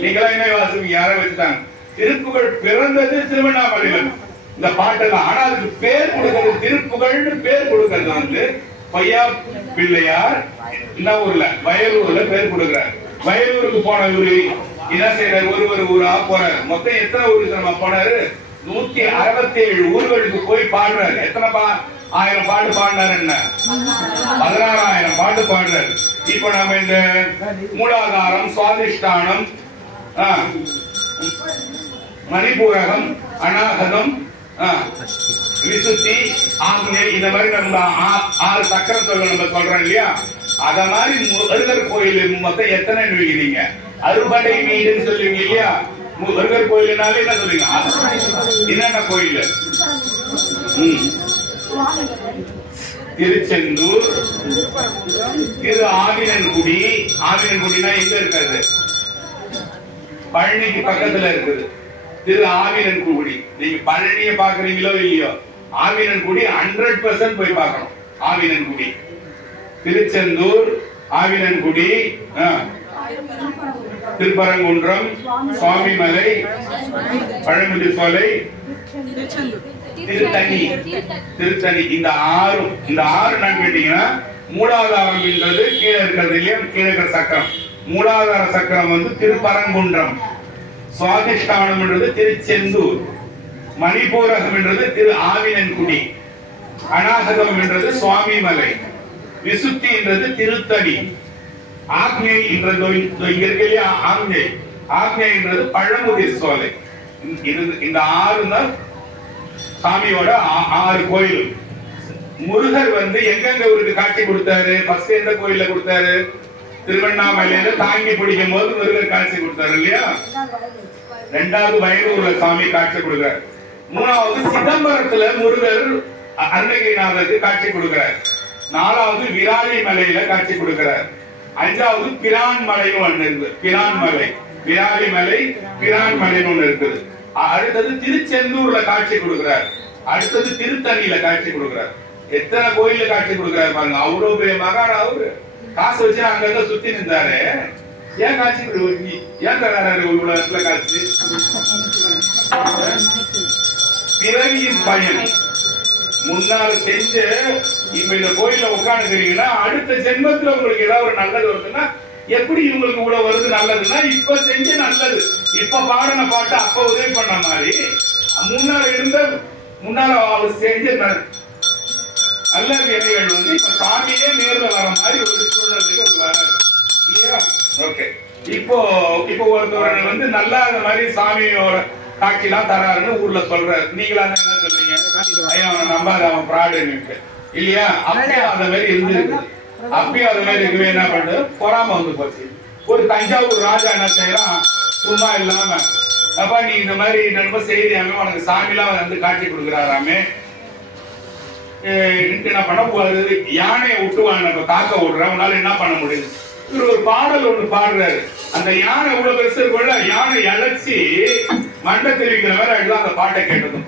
நீங்களா என்ன வாசம் யார வச்சுட்டாங்க. திருப்புகழ் பிறந்தது திருவண்ணாமலையில இந்த பாட்டெல்லாம். ஆனா அதுக்கு பேர் கொடுக்கிறது, திருப்புகழ்னு பேர் கொடுக்கிறது வந்து பொய்யா பிள்ளையார். என்ன ஊர்ல? வயலூர்ல பேர் கொடுக்கிறார். வயலூருக்கு போன இவரு என்ன செய்யறாரு, ஒரு ஊரா போறாரு. மொத்தம் எத்தனை ஊருக்கு நம்ம போனாரு? 167 ஊர்களுக்கு போய் பாடுறாரு. எத்தனை 1000 பாட்டு பாடினாரு, என்ன 16,000 பாட்டு பாடுறாரு. இப்ப நம்ம இந்த மூலாதாரம், சுவாதிஷ்டானம், மணிபூரகம், அநாகதம், விசுத்தி, ஆக்ஞை, இந்த மாதிரி நம்ம 6 சக்கரத்தொழில் நம்ம சொல்றோம் இல்லையா. அத மாதிரி முருகர் கோயில் மொத்தம் எத்தனை நினைக்கிறீங்க? அறுபடை வீடுன்னு சொல்லுவீங்க இல்லையா. முருகர் கோயில்னாலே என்ன சொல்லுவீங்க? என்னென்ன கோயில்? திருச்செந்தூர், திரு ஆவினன்குடி. ஆவினன்குடினா எங்க இருக்காது? பழனிக்கு பக்கத்துல இருக்குது. திரு ஆவினன்குடி. நீங்க பழனிய பாக்குறீங்களோ இல்லையோ, ஆவினன்குடி 100% போய் பார்க்கணும். ஆவினன்குடி, திருச்செந்தூர், ஆவினன்குடி, திருப்பரங்குன்றம், சுவாமிமலை, பழமுதிர் சோலை, திருத்தணி. இந்த ஆறு நான் கேட்டீங்கன்னா மூலாதாரம் என்றது கீழே இருக்கிறது இல்லையா, கீழே இருக்கிற சக்கரம். மூலாதார சக்கரம் வந்து திருப்பரங்குன்றம், சுவாதிஷ்டானம் என்றது திருச்செந்தூர், மணிபூரகம் என்றது திரு ஆவினன்குடி, அநாகதம் என்றது சுவாமிமலை, விசுத்தி என்றது திருத்தணி, ஆக்ஞை என்றது இங்க இருக்கு இல்லையா ஆக்ஞை என்றது பழமுதிர் சோலை. இந்த ஆறு தான் சாமியோட 6 கோயில். முருகர் வந்து எங்கெங்க ஊருக்கு காட்சி கொடுத்தாரு? ஃபர்ஸ்ட் எந்த கோயில்ல கொடுத்தாரு? திருவண்ணாமலையில தாங்கி பிடிக்கும் போது முருகர் காட்சி கொடுத்தாரு இல்லையா. 2வது வயலூர்ல சாமி காட்சி கொடுக்கிறார். 3வது சிதம்பரத்துல முருகர் அருணகிரிநாதருக்கு காட்சி கொடுக்கிறார். 4வது விராலி மலையில காட்சி கொடுக்கிறார். 5வது பிரான் மலைன்னு ஒண்ணு இருக்கு. விராலி மலை பிரான் மலைன்னு ஒண்ணு இருக்குது. அடுத்தது திருச்செந்தூர்ல காட்சி கொடுக்கிறார். அடுத்தது திருத்தணியில காட்சி கொடுக்கிறார். எத்தனை கோயில்ல காட்சி கொடுக்கிறார் பாருங்க. அவ்வளவு பெரிய மகான் அவரு. காசு வச்சு அங்கங்க சுத்தி நின்றாரு. ஏன் காட்சி ஏன் தராரு உலகத்துல காட்சி? பிறவியின் பயன் முன்னால செஞ்சு இப்ப இந்த கோயில்ல உட்காந்துக்கிறீங்கன்னா அடுத்த ஜென்மத்துல உங்களுக்கு ஏதாவது ஒரு நல்லது வருதுன்னா எப்படி இவங்களுக்கு இவ்வளவு வருது நல்லதுன்னா இப்ப செஞ்ச நல்லது, இப்ப பாடின பாட்டு அப்ப உதவி பண்ண மாதிரி முன்னால அவர் செஞ்ச நல்ல வினைகள் வந்து இப்ப சாமியே நேர்ல வர மாதிரி ஒரு சூழ்நிலைக்கு ஒரு வராது இல்லையா. ஓகே, இப்போ ஒருத்தர் வந்து நல்லா அந்த மாதிரி சாமியோட காட்சி எல்லாம் தராருன்னு ஊர்ல சொல்றாரு. நீங்களா என்ன சொல்றீங்க? அவன் நம்பாத, அவன் பிராடுன்னு இல்லையா. அப்பயும் அந்த மாதிரி இருந்திருக்கு. அப்பயும் அந்த மாதிரி இருக்கவே என்ன பண்றது, பொறாம வந்து போச்சு. ஒரு தஞ்சாவூர் ராஜா என்ன செய்யறான், சும்மா இல்லாம அப்பா நீ இந்த மாதிரி நம்ம செய்தியாமே உனக்கு சாமிலாம் வந்து காட்சி கொடுக்குறாராமே என்ன பண்ண போறது, யானையை விட்டுவாங்க காக்க விடுற, உன்னால என்ன பண்ண முடியுது. இவர் ஒரு பாடல் ஒண்ணு பாடுறாரு. அந்த யானை இவ்வளவு பெருசு இருக்குள்ள யானை இழைச்சி மண்டை தெரிவிக்கிற மாதிரி ஆயிடுதான் அந்த பாட்டை கேட்டதும்.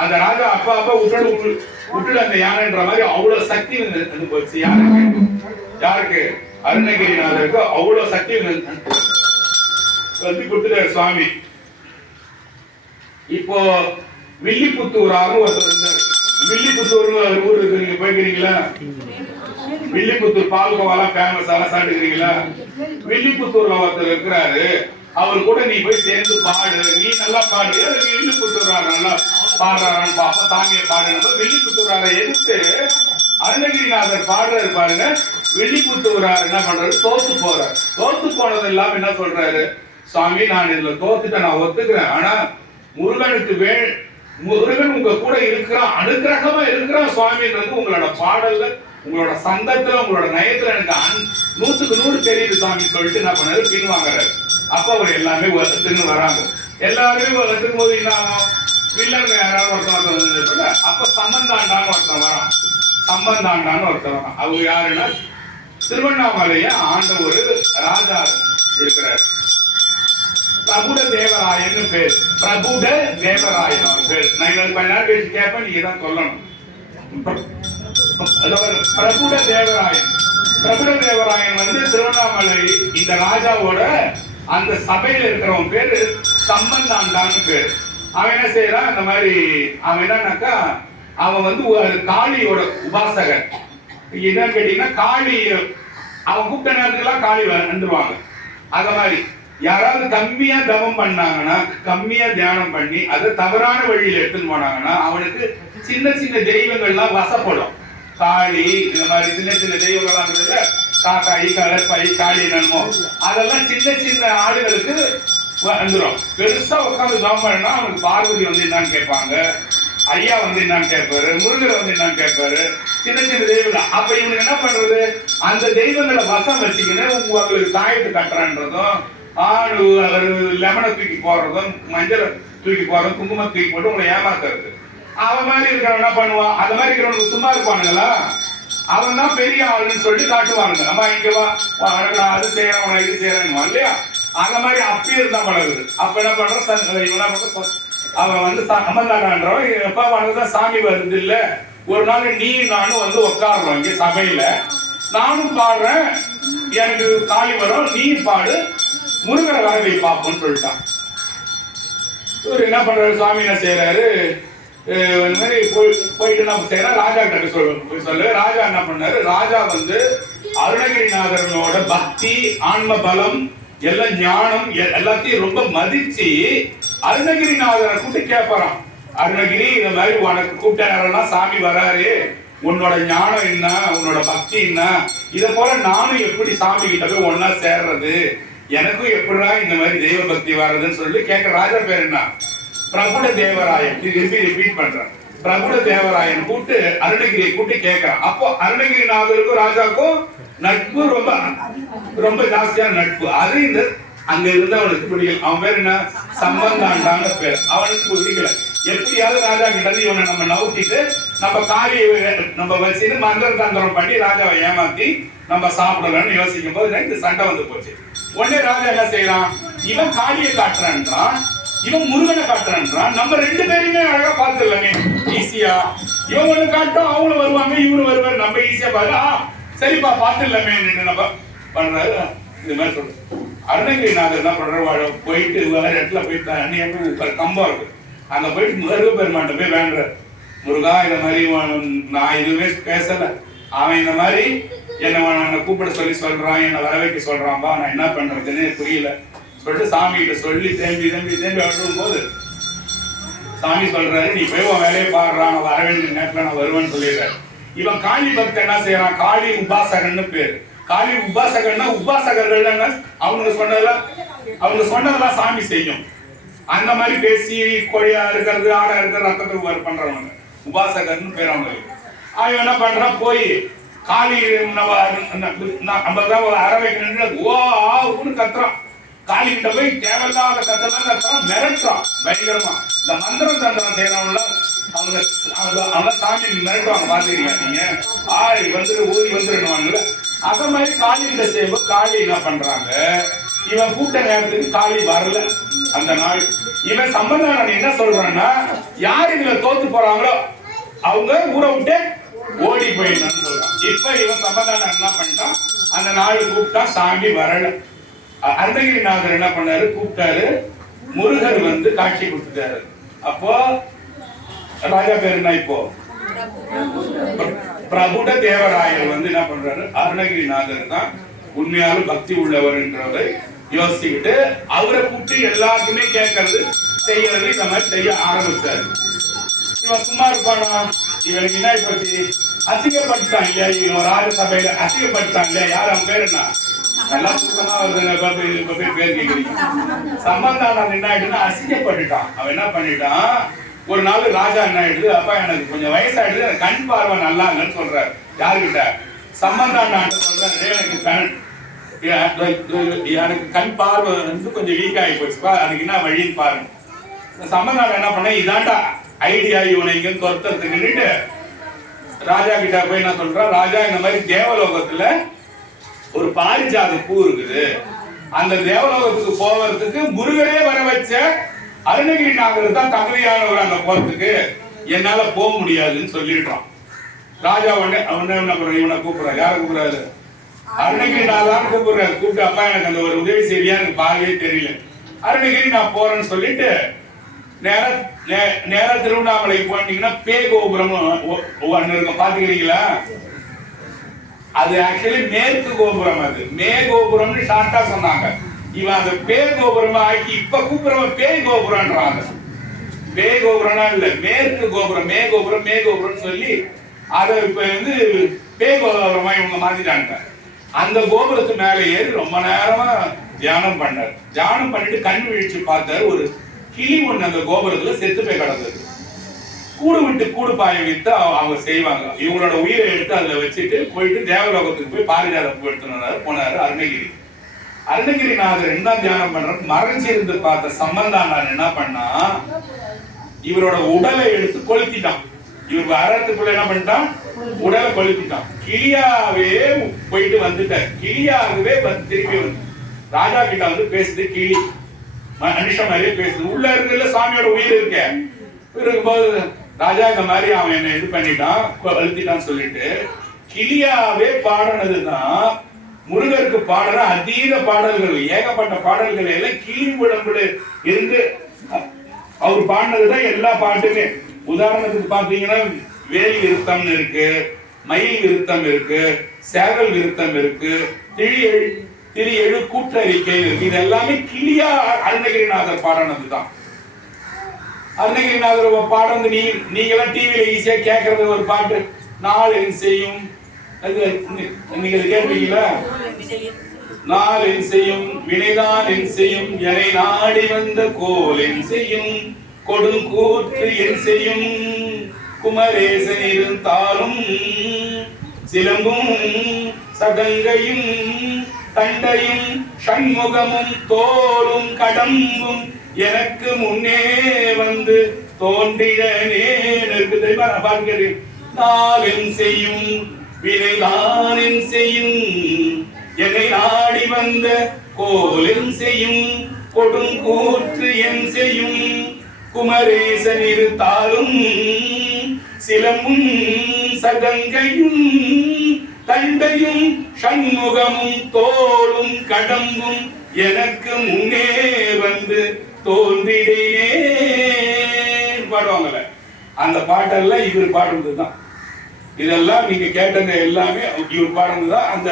அந்த ராஜா அப்பா விட்டுடு அந்த யானைன்ற மாதிரி அவ்வளவு சக்தி போச்சு. யாருக்கு? அருணகிரிநாதருக்கு அவ்வளவு சக்தி வந்து கொடுத்துட்டாரு சுவாமி. இப்போ வில்லிபுத்தூராக ஒருத்தர் இருந்தாரு. வில்லிபுத்தூர்னு ஊர் இருக்கு, நீங்க போய்க்கிறீங்களா? வில்லிபுத்தூர் பால்கோவாலாம் ஃபேமஸ், எல்லாம் சாப்பிட்டுக்கிறீங்களா? வில்லிபுத்தூர்ல ஒருத்தர் இருக்கிறாரு. அவர் கூட நீ போய் சேர்ந்து பாடு, நீ நல்லா பாடு. வில்லிபுத்தூரார் நல்லா பாடுறாரான்னு பாப்பா, சாமியை பாடுறப்ப வில்லிபுத்தூராரை எதிர்த்து அருணகிரிநாதர் பாடுறாரு பாருங்க. வில்லிபுத்தூரார் என்ன பண்றாரு, தோத்து போறாரு. தோத்து போனது இல்லாம என்ன சொல்றாரு, சுவாமி நான் இதுல தோத்துட்ட, நான் ஒத்துக்கிறேன். ஆனா முருகன் உங்க கூட இருக்கிறான், அனுக்கிரகமா இருக்கிறான் சுவாமின்றது உங்களோட பாடல்ல, உங்களோட சந்தத்துல, உங்களோட நயத்துல எனக்கு 100க்கு 100 தெரியுது சாமி சொல்லிட்டு என்ன பண்ணாரு, பின்வாங்குறாரு. அப்ப அவர் எல்லாமே ஒத்துன்னு வராங்க. எல்லாருமே ஒத்துக்கும் போது என்ன ஆகும், வில்லன் யாராவது ஒருத்தன் அப்ப சம்பந்தாண்டான்னு ஒருத்தன் வரான். அவங்க யாருன்னா திருவண்ணாமலைய ஆண்ட ஒரு ராஜா இருக்கிறார். பிரபுட தேவராயன்னு பேர். பிரபுட தேவராயன் அவர் பேர். நான் கொஞ்ச நேரம் பேசி கேட்பேன், நீங்க தான் சொல்லணும். பிரபுட தேவராயன் வந்து திருவண்ணாமலை இந்த ராஜாவோட அந்த சபையில இருக்கிறவன் பேரு சம்பந்தாண்டான்னு பேரு. அவன் என்ன செய்யறான், அந்த மாதிரி அவன் என்னன்னாக்கா அவன் வந்து ஒரு காளியோட உபாசகன். என்னன்னு கேட்டீங்கன்னா காளி அவன் கூப்பிட்ட நேரத்துக்குலாம் காளி வந்துருவாங்க. அத மாதிரி யாராவது கம்மியா தவம் பண்ணாங்கன்னா, கம்மியா தியானம் பண்ணி அதை தவறான வழியில எடுத்துன்னு போனாங்கன்னா அவனுக்கு சின்ன சின்ன தெய்வங்கள்லாம் வசப்படும். காளி இந்த மாதிரி சின்ன சின்ன தெய்வங்கள்லாம் காக்காயி கலப்பாயி காளி என்னமோ அதெல்லாம் சின்ன சின்ன ஆளுகளுக்கு வந்துடும். பெருசா உட்காந்து தவம் பண்ணா அவனுக்கு பார்வதி வந்து என்னன்னு கேட்பாங்க, ஐயா வந்து என்னன்னு கேட்பாரு, முருகர் வந்து என்னன்னு கேட்பாரு, சின்ன சின்ன தெய்வங்கள். அப்ப இவனுக்கு என்ன பண்றது, அந்த தெய்வங்களை வசம் வச்சுக்கின்னு உங்களுக்கு தாயத்து கட்டுறான்றதும், ஆடு லெமனை தூக்கி போடுறதும், மஞ்சள் தூக்கி போடுறதும், குங்குமம் தூக்கி போட்டு உங்களை ஏமாத்துறது. அவன் மாதிரி இருக்கிறவன் என்ன பண்ணுவான், அந்த மாதிரி இருக்கிறவனுக்கு சும்மா இருப்பானுங்களா, அவன் தான் பெரிய ஆளுன்னு சொல்லிட்டு காட்டுவானுங்க. நம்ம இங்க வா அது செய்யறவன் இது செய்யறான் இல்லையா. அந்த மாதிரி அப்பயே இருந்தா பழகுது. அப்ப என்ன பண்றான், அவன் வந்து சம்பந்தான்றவன் எப்ப வந்ததான் சாமி வருது இல்ல, ஒரு நாள் நீ நானும் வந்து உட்காடுறோம் இங்க சபையில, நானும் பாடுறேன், எனக்கு காளி வரும், நீ பாடு, முருகனை வரவை பார்ப்போம்னு சொல்லிட்டான். இவர் என்ன பண்றாரு, சுவாமி என்ன செய்யறாரு, இந்த மாதிரி போயிட்டு நம்ம செய்யறோம், ராஜா கிட்ட சொல்லு. ராஜா என்ன பண்ணாரு, ராஜா வந்து அருணகிரிநாதரனோட பக்தி, ஆன்ம பலம், எல்லாம் ஞானம் எல்லாத்தையும் ரொம்ப மதிச்சு அருணகிரிநாதரை கூப்பிட்டு கேட்பாராம். அருணகிரி, இந்த மாதிரி உனக்கு கூப்பிட்டாருன்னா சாமி வராரு, உன்னோட ஞானம் என்ன, உன்னோட பக்தி என்ன, இத போல நானும் எப்படி சாமி கிட்ட போய் ஒன்னா சேர்றது, எனக்கும் எப்படிடா இந்த மாதிரி தெய்வ பக்தி வர்றதுன்னு சொல்லி கேட்க. ராஜா பேர் என்ன, பிரபுட தேவராயன். ரிப்பீட் பண்றேன், பிரபுட தேவராயன் கூப்பிட்டு அருணகிரியை கூப்பிட்டு கேட்கிறான். அப்போ அருணகிரிநாதருக்கும் ராஜாக்கும் நட்பு ரொம்ப ரொம்ப ஜாஸ்தியான நட்பு. அது இந்த அங்க இருந்து அவனுக்கு பிடிக்கல. அவன் பேர் என்ன, சம்பந்தாண்டாங்க பேர். அவனுக்கு பிடிக்கல. எப்படியாவது ராஜா கிட்ட இவனை நம்ம நவுத்திட்டு நம்ம காரியை நம்ம வச்சுட்டு மந்திர தந்திரம் பண்ணி ராஜாவை ஏமாத்தி நம்ம சாப்பிடலாம்னு யோசிக்கும் போது இந்த சண்டை வந்து போச்சு. உடனே ராஜா என்ன செய்யறான், இவன் காளியை காட்டுறான்றான், இவன் முருகனை காட்டுறான்றான், நம்ம ரெண்டு பேருமே அழகா பார்த்துடலாமே ஈஸியா. இவன் ஒண்ணு காட்டும், அவங்களும் வருவாங்க, இவரு வருவாரு, நம்ம ஈஸியா பாரு, சரிப்பா பார்த்துடலாமே நம்ம பண்றாரு. இது மாதிரி சொல்ற அருணகிரிநாதர் என்ன பண்றாரு, போயிட்டு வேற இடத்துல போயிட்டு அந்நியமா கம்பம் இருக்கு, அங்க போயிட்டு முருக பெருமாண்ட போய் வேண்டுறாரு. முருகா, இந்த மாதிரி நான் எதுவுமே பேசல, அவன் இந்த மாதிரி என்ன கூப்பிட சொல்றான், என்னை வர வைக்க சொல்றான்பா, நான் என்ன பண்றதுன்னு புரியல சொல்லிட்டு சாமி கிட்ட சொல்லி தேம்பி அழுவும் போது சாமி சொல்றாரு, நீ போய் உன் வேலையை பாடுறான், நான் வர வேண்டிய நேரத்துல நான் வருவேன்னு சொல்லிடுறாரு. இவன் காளி பக்தன் என்ன செய்யறான், காளி உபாசகன்னு பேரு. காளி உபாசகன்னா உபாசகர்கள் அவங்க சொன்னதெல்லாம் சாமி செய்யும். அந்த மாதிரி பேசி கோழியா இருக்கிறது, ஆடா இருக்கிறது, ரத்தத்துக்கு பண்றவங்க உபாசகர்னு பேர் அவங்களுக்கு. அவன் என்ன பண்றான், போய் காளி நம்ம அற வைக்கணும் ஓன்னு கத்துறான். காளி கிட்ட போய் தேவையில்லாத கத்தெல்லாம் கத்துறான், மிரட்டுறான் பயங்கரமா. இந்த மந்திரம் தந்திரம் செய்யறவங்கள அவங்க சாமி மிரட்டுவாங்க, பாத்துக்கிறீங்க நீங்க, வந்துரு ஊதி வந்துருவாங்கல்ல. அத மாதிரி காளி கிட்ட செய்யும்போது காளி என்ன பண்றாங்க, இவன் கூட்ட நேரத்துக்கு காளி வரல அந்த நாள். இவன் சம்பந்தம் என்ன சொல்றான்னா, யார் இதுல தோத்து போறாங்களோ அவங்க ஊரை விட்டு ஓடி போயிடணும்னு சொல்றான். இப்ப இவன் சம்பந்தம் என்ன பண்ணிட்டான், அந்த நாள் கூப்பிட்டா சாமி வரல. அருணகிரிநாதர் என்ன பண்ணாரு, கூப்பிட்டாரு, முருகர் வந்து காட்சி கொடுத்துட்டாரு. அப்போ ராஜா பேர் என்ன, இப்போ பிரபுட தேவராயர் வந்து என்ன பண்றாரு, அருணகிரிநாதர் தான் உண்மையாலும் பக்தி உள்ளவர் என்றவரை யோசிச்சுக்கிட்டு அவரை கூப்பிட்டு எல்லாருக்குமே கேட்கறது செய்யறது இந்த மாதிரி செய்ய ஆரம்பிச்சாரு. இவன் சும்மா இருப்பானா, இவனுக்கு என்ன போச்சு, அசிங்கப்பட்டான் இல்லையா, இவன் ராஜசபையில அசிங்கப்பட்டான் இல்லையா. யார் அவன் பேர் என்ன, நல்லா சுத்தமா வருதுங்க, பேர் கேட்குறீங்க. சம்பந்தானன் என்ன ஆயிடுன்னா அசிங்கப்பட்டுட்டான். அவன் என்ன பண்ணிட்டான், ஒரு நாள் ராஜா என்ன ஆயிடுது, அப்பா எனக்கு கொஞ்சம் வயசாயிடுது, எனக்கு கண் பார்வை நல்லா இல்லைன்னு சொல்றாரு. யாருக்கிட்ட, சம்பந்தாண்ட சொல்றாரு, எனக்கு கண் பார்வை வந்து கொஞ்சம் வீக் ஆகி போச்சுப்பா, அதுக்கு என்ன வழின்னு பாருங்க. சம்பந்தாண்ட என்ன பண்ண, இதாண்டா ஐடியா, இவனை இங்க துரத்துறதுக்குன்னுட்டு ராஜா கிட்ட போய் என்ன சொல்றா, ராஜா இந்த மாதிரி தேவலோகத்துல ஒரு பாரிஜாத பூ இருக்குது, அந்த தேவலோகத்துக்கு போவதுக்கு முருகரே வர வச்ச அருணகிரிநாதர் தான் தகுதியானவர், அங்க போறதுக்கு என்னால போக முடியாதுன்னு சொல்லிடுறான். ராஜா உடனே என்ன பண்ற, இவனை கூப்பிடுறாரு. யாரை கூப்பிடுறாரு, அருணகிரிநாதான் கூப்பிடுறாரு. கூப்பிட்டு, அப்பா எனக்கு அந்த ஒரு உதவி செய்வியா, எனக்கு பார்க்கவே தெரியல. அருணகிரி நான் போறேன்னு சொல்லிட்டு நேர திருவண்ணாமலை போனீங்கன்னா பே கோபுரம் ஒன்னு இருக்கும், பாத்துக்கிறீங்களா. அது ஆக்சுவலி மேற்கு கோபுரம், அது மே கோபுரம்னு ஷார்ட்டா சொன்னாங்க. இவன் அந்த பே கோபுரமா ஆக்கி இப்ப கூப்பிடுறவன் பேய் கோபுரம்ன்றாங்க. பேய் கோபுரம்னா இல்ல, மேற்கு கோபுரம், மே கோபுரம் சொல்லி அதை இப்ப வந்து பேய் கோபுரமா இவங்க மாத்திட்டாங்க. அந்த கோபுரத்து மேல ஏறி ரொம்ப நேரமா தியானம் பண்ணார். தியானம் பண்ணிட்டு கண் வீழ்ச்சி பார்த்தாரு, ஒரு கிளி ஒண்ணு அந்த கோபுரத்துல செத்து போய் கிடந்தது. கூடு விட்டு கூடு பாய வித்து அவங்க செய்வாங்க. இவங்களோட உயிரை எடுத்து அதுல வச்சுட்டு போயிட்டு தேவலோகத்துக்கு போய் பாரிஜாத பூ எடுத்துனாரு போனாரு அருணகிரி. அருணகிரிநாதர் என்ன தியானம் பண்றாரு, மறைஞ்சிருந்து பார்த்த சம்பந்தானார் என்ன பண்ணா, இவரோட உடலை எடுத்து கொளுத்திட்டான். இவருக்கு அறத்துக்குள்ள என்ன பண்ணிட்டான், உடலை கொளுத்திட்டான். கிளியாவே போயிட்டு வந்துட்டார். கிளியாகவே வந்து திருப்பி வந்து ராஜா கிட்ட வந்து பேசுது. கிளி மனுஷன் மாதிரியே பேசுது. உள்ள இருக்குல்ல சாமியோட உயிர் இருக்கும்போது ராஜா இந்த மாதிரி அவன் என்ன இது பண்ணிட்டான், கொளுத்திட்டான்னு சொல்லிட்டு கிளியாவே பாடினதுதான் முருகருக்கு பாடுற அதீத பாடல்கள், ஏகப்பட்ட பாடல்கள் எல்லாம் கீழ் உடம்புல இருந்து அவர் பாடினதுதான் எல்லா பாட்டுமே. உதாரணத்துக்கு பாத்தீங்கன்னா வேல் விருத்தம்னு இருக்கு, மயில் விருத்தம் இருக்கு, சேவல் விருத்தம் இருக்கு, திரி எழு கூற்றறிக்கை இருக்கு. இது எல்லாமே கிளியா அருணகிரிநாதர் பாடினதுதான். அருணகிரிநாதர் பாடம் நீங்களாம் டிவியில ஈஸியா கேட்கறது ஒரு பாட்டு, நாள் என் செய்யும், நீங்க கேட்பீங்களா? நாள் என் செய்யும், வினைதான் என் செய்யும், என்னை நாடி வந்த கோல் என் செய்யும், கொடுங்கூற்று என் செய்யும், குமரேசன் இருந்தாலும் சிலம்பும் சதங்கையும் தண்டையும் சண்முகமும் தோளும் கடம்பும் எனக்கு முன்னே வந்து தோன்றிடனே இருக்குது. பார்க்கிறேன். நாளின் செய்யும் வினைதானின் செய்யும், என்னை நாடி வந்த கோலின் செய்யும், கொடுங்கூற்று என் செய்யும், குமரேசன் இருந்தாலும் சிலம்பும் சதங்கையும் தண்டையும் சண்முகமும் தோளும் கடம்பும் எனக்கு முன்னே வந்து தோன்றிடே பாடுவாங்கல்ல, அந்த பாட்டெல்லாம் இவர் பாடுறதுதான். இதெல்லாம் நீங்க கேட்டது எல்லாமே இவர் பாடுறதுதான். அந்த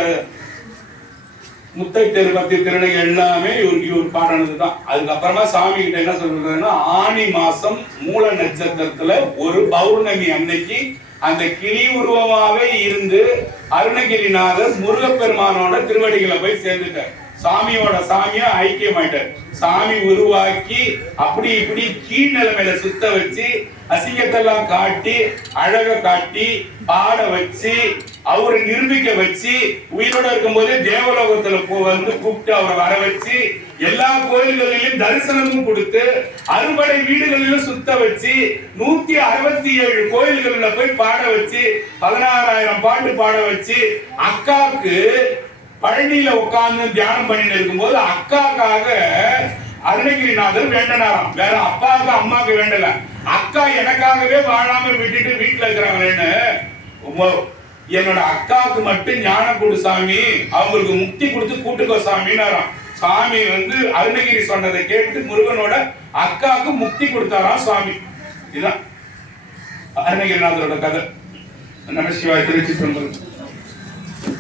முத்தை தெருபத்தி திருநகை எல்லாமே இவர் பாடினதுதான். அதுக்கப்புறமா சாமி கிட்ட என்ன சொல்றதுன்னா, ஆனி மாசம் மூல நட்சத்திரத்துல ஒரு பௌர்ணமி அன்னைக்கு அந்த கிளி உருவமாவே இருந்து அருணகிரிநாதர் முருகப்பெருமானோட திருவடிகளை போய் சேர்ந்துட்டார். சாமியோட சாமியா ஐக்கியமாயிட்டார். சாமி உருவாக்கி அப்படி இப்படி கீழ் நிலைமையில சுத்த வச்சு அசிங்கத்தெல்லாம் காட்டி அழக காட்டி பாட வச்சு அவரை நிரூபிக்க வச்சு உயிரோட இருக்கும் போதே தேவலோகத்துல வந்து கூப்பிட்டு அவரை வர வச்சு எல்லா கோயில்களிலும் தரிசனமும் கொடுத்து அறுபடை வீடுகளிலும் சுத்த வச்சு 167 கோயில்களில் போய் பாட வச்சு 16,000 பாட்டு பாட வச்சு அக்காவுக்கு பழனியில உட்கார்ந்து தியானம் பண்ணிட்டு இருக்கும் போது அக்காக்காக அருணகிரிநாதர் வேண்டனாராம். வேற அப்பாவுக்கு அம்மாவுக்கு வேண்டல, அக்கா எனக்காகவே வாழாம விட்டுட்டு வீட்டுல இருக்கிறாங்களேன்னு, என்னோட அக்காவுக்கு மட்டும் ஞானம் கொடு சாமி, அவங்களுக்கு முக்தி கொடுத்து கூட்டுக்கோ சாமின்னாராம். சாமி வந்து அருணகிரி சொன்னதை கேட்டு முருகனோட அக்காவுக்கு முக்தி கொடுத்தாராம் சுவாமி. இதுதான் அருணகிரிநாதரோட கதை. நம சிவாய. திருச்சி சொல்லுங்க.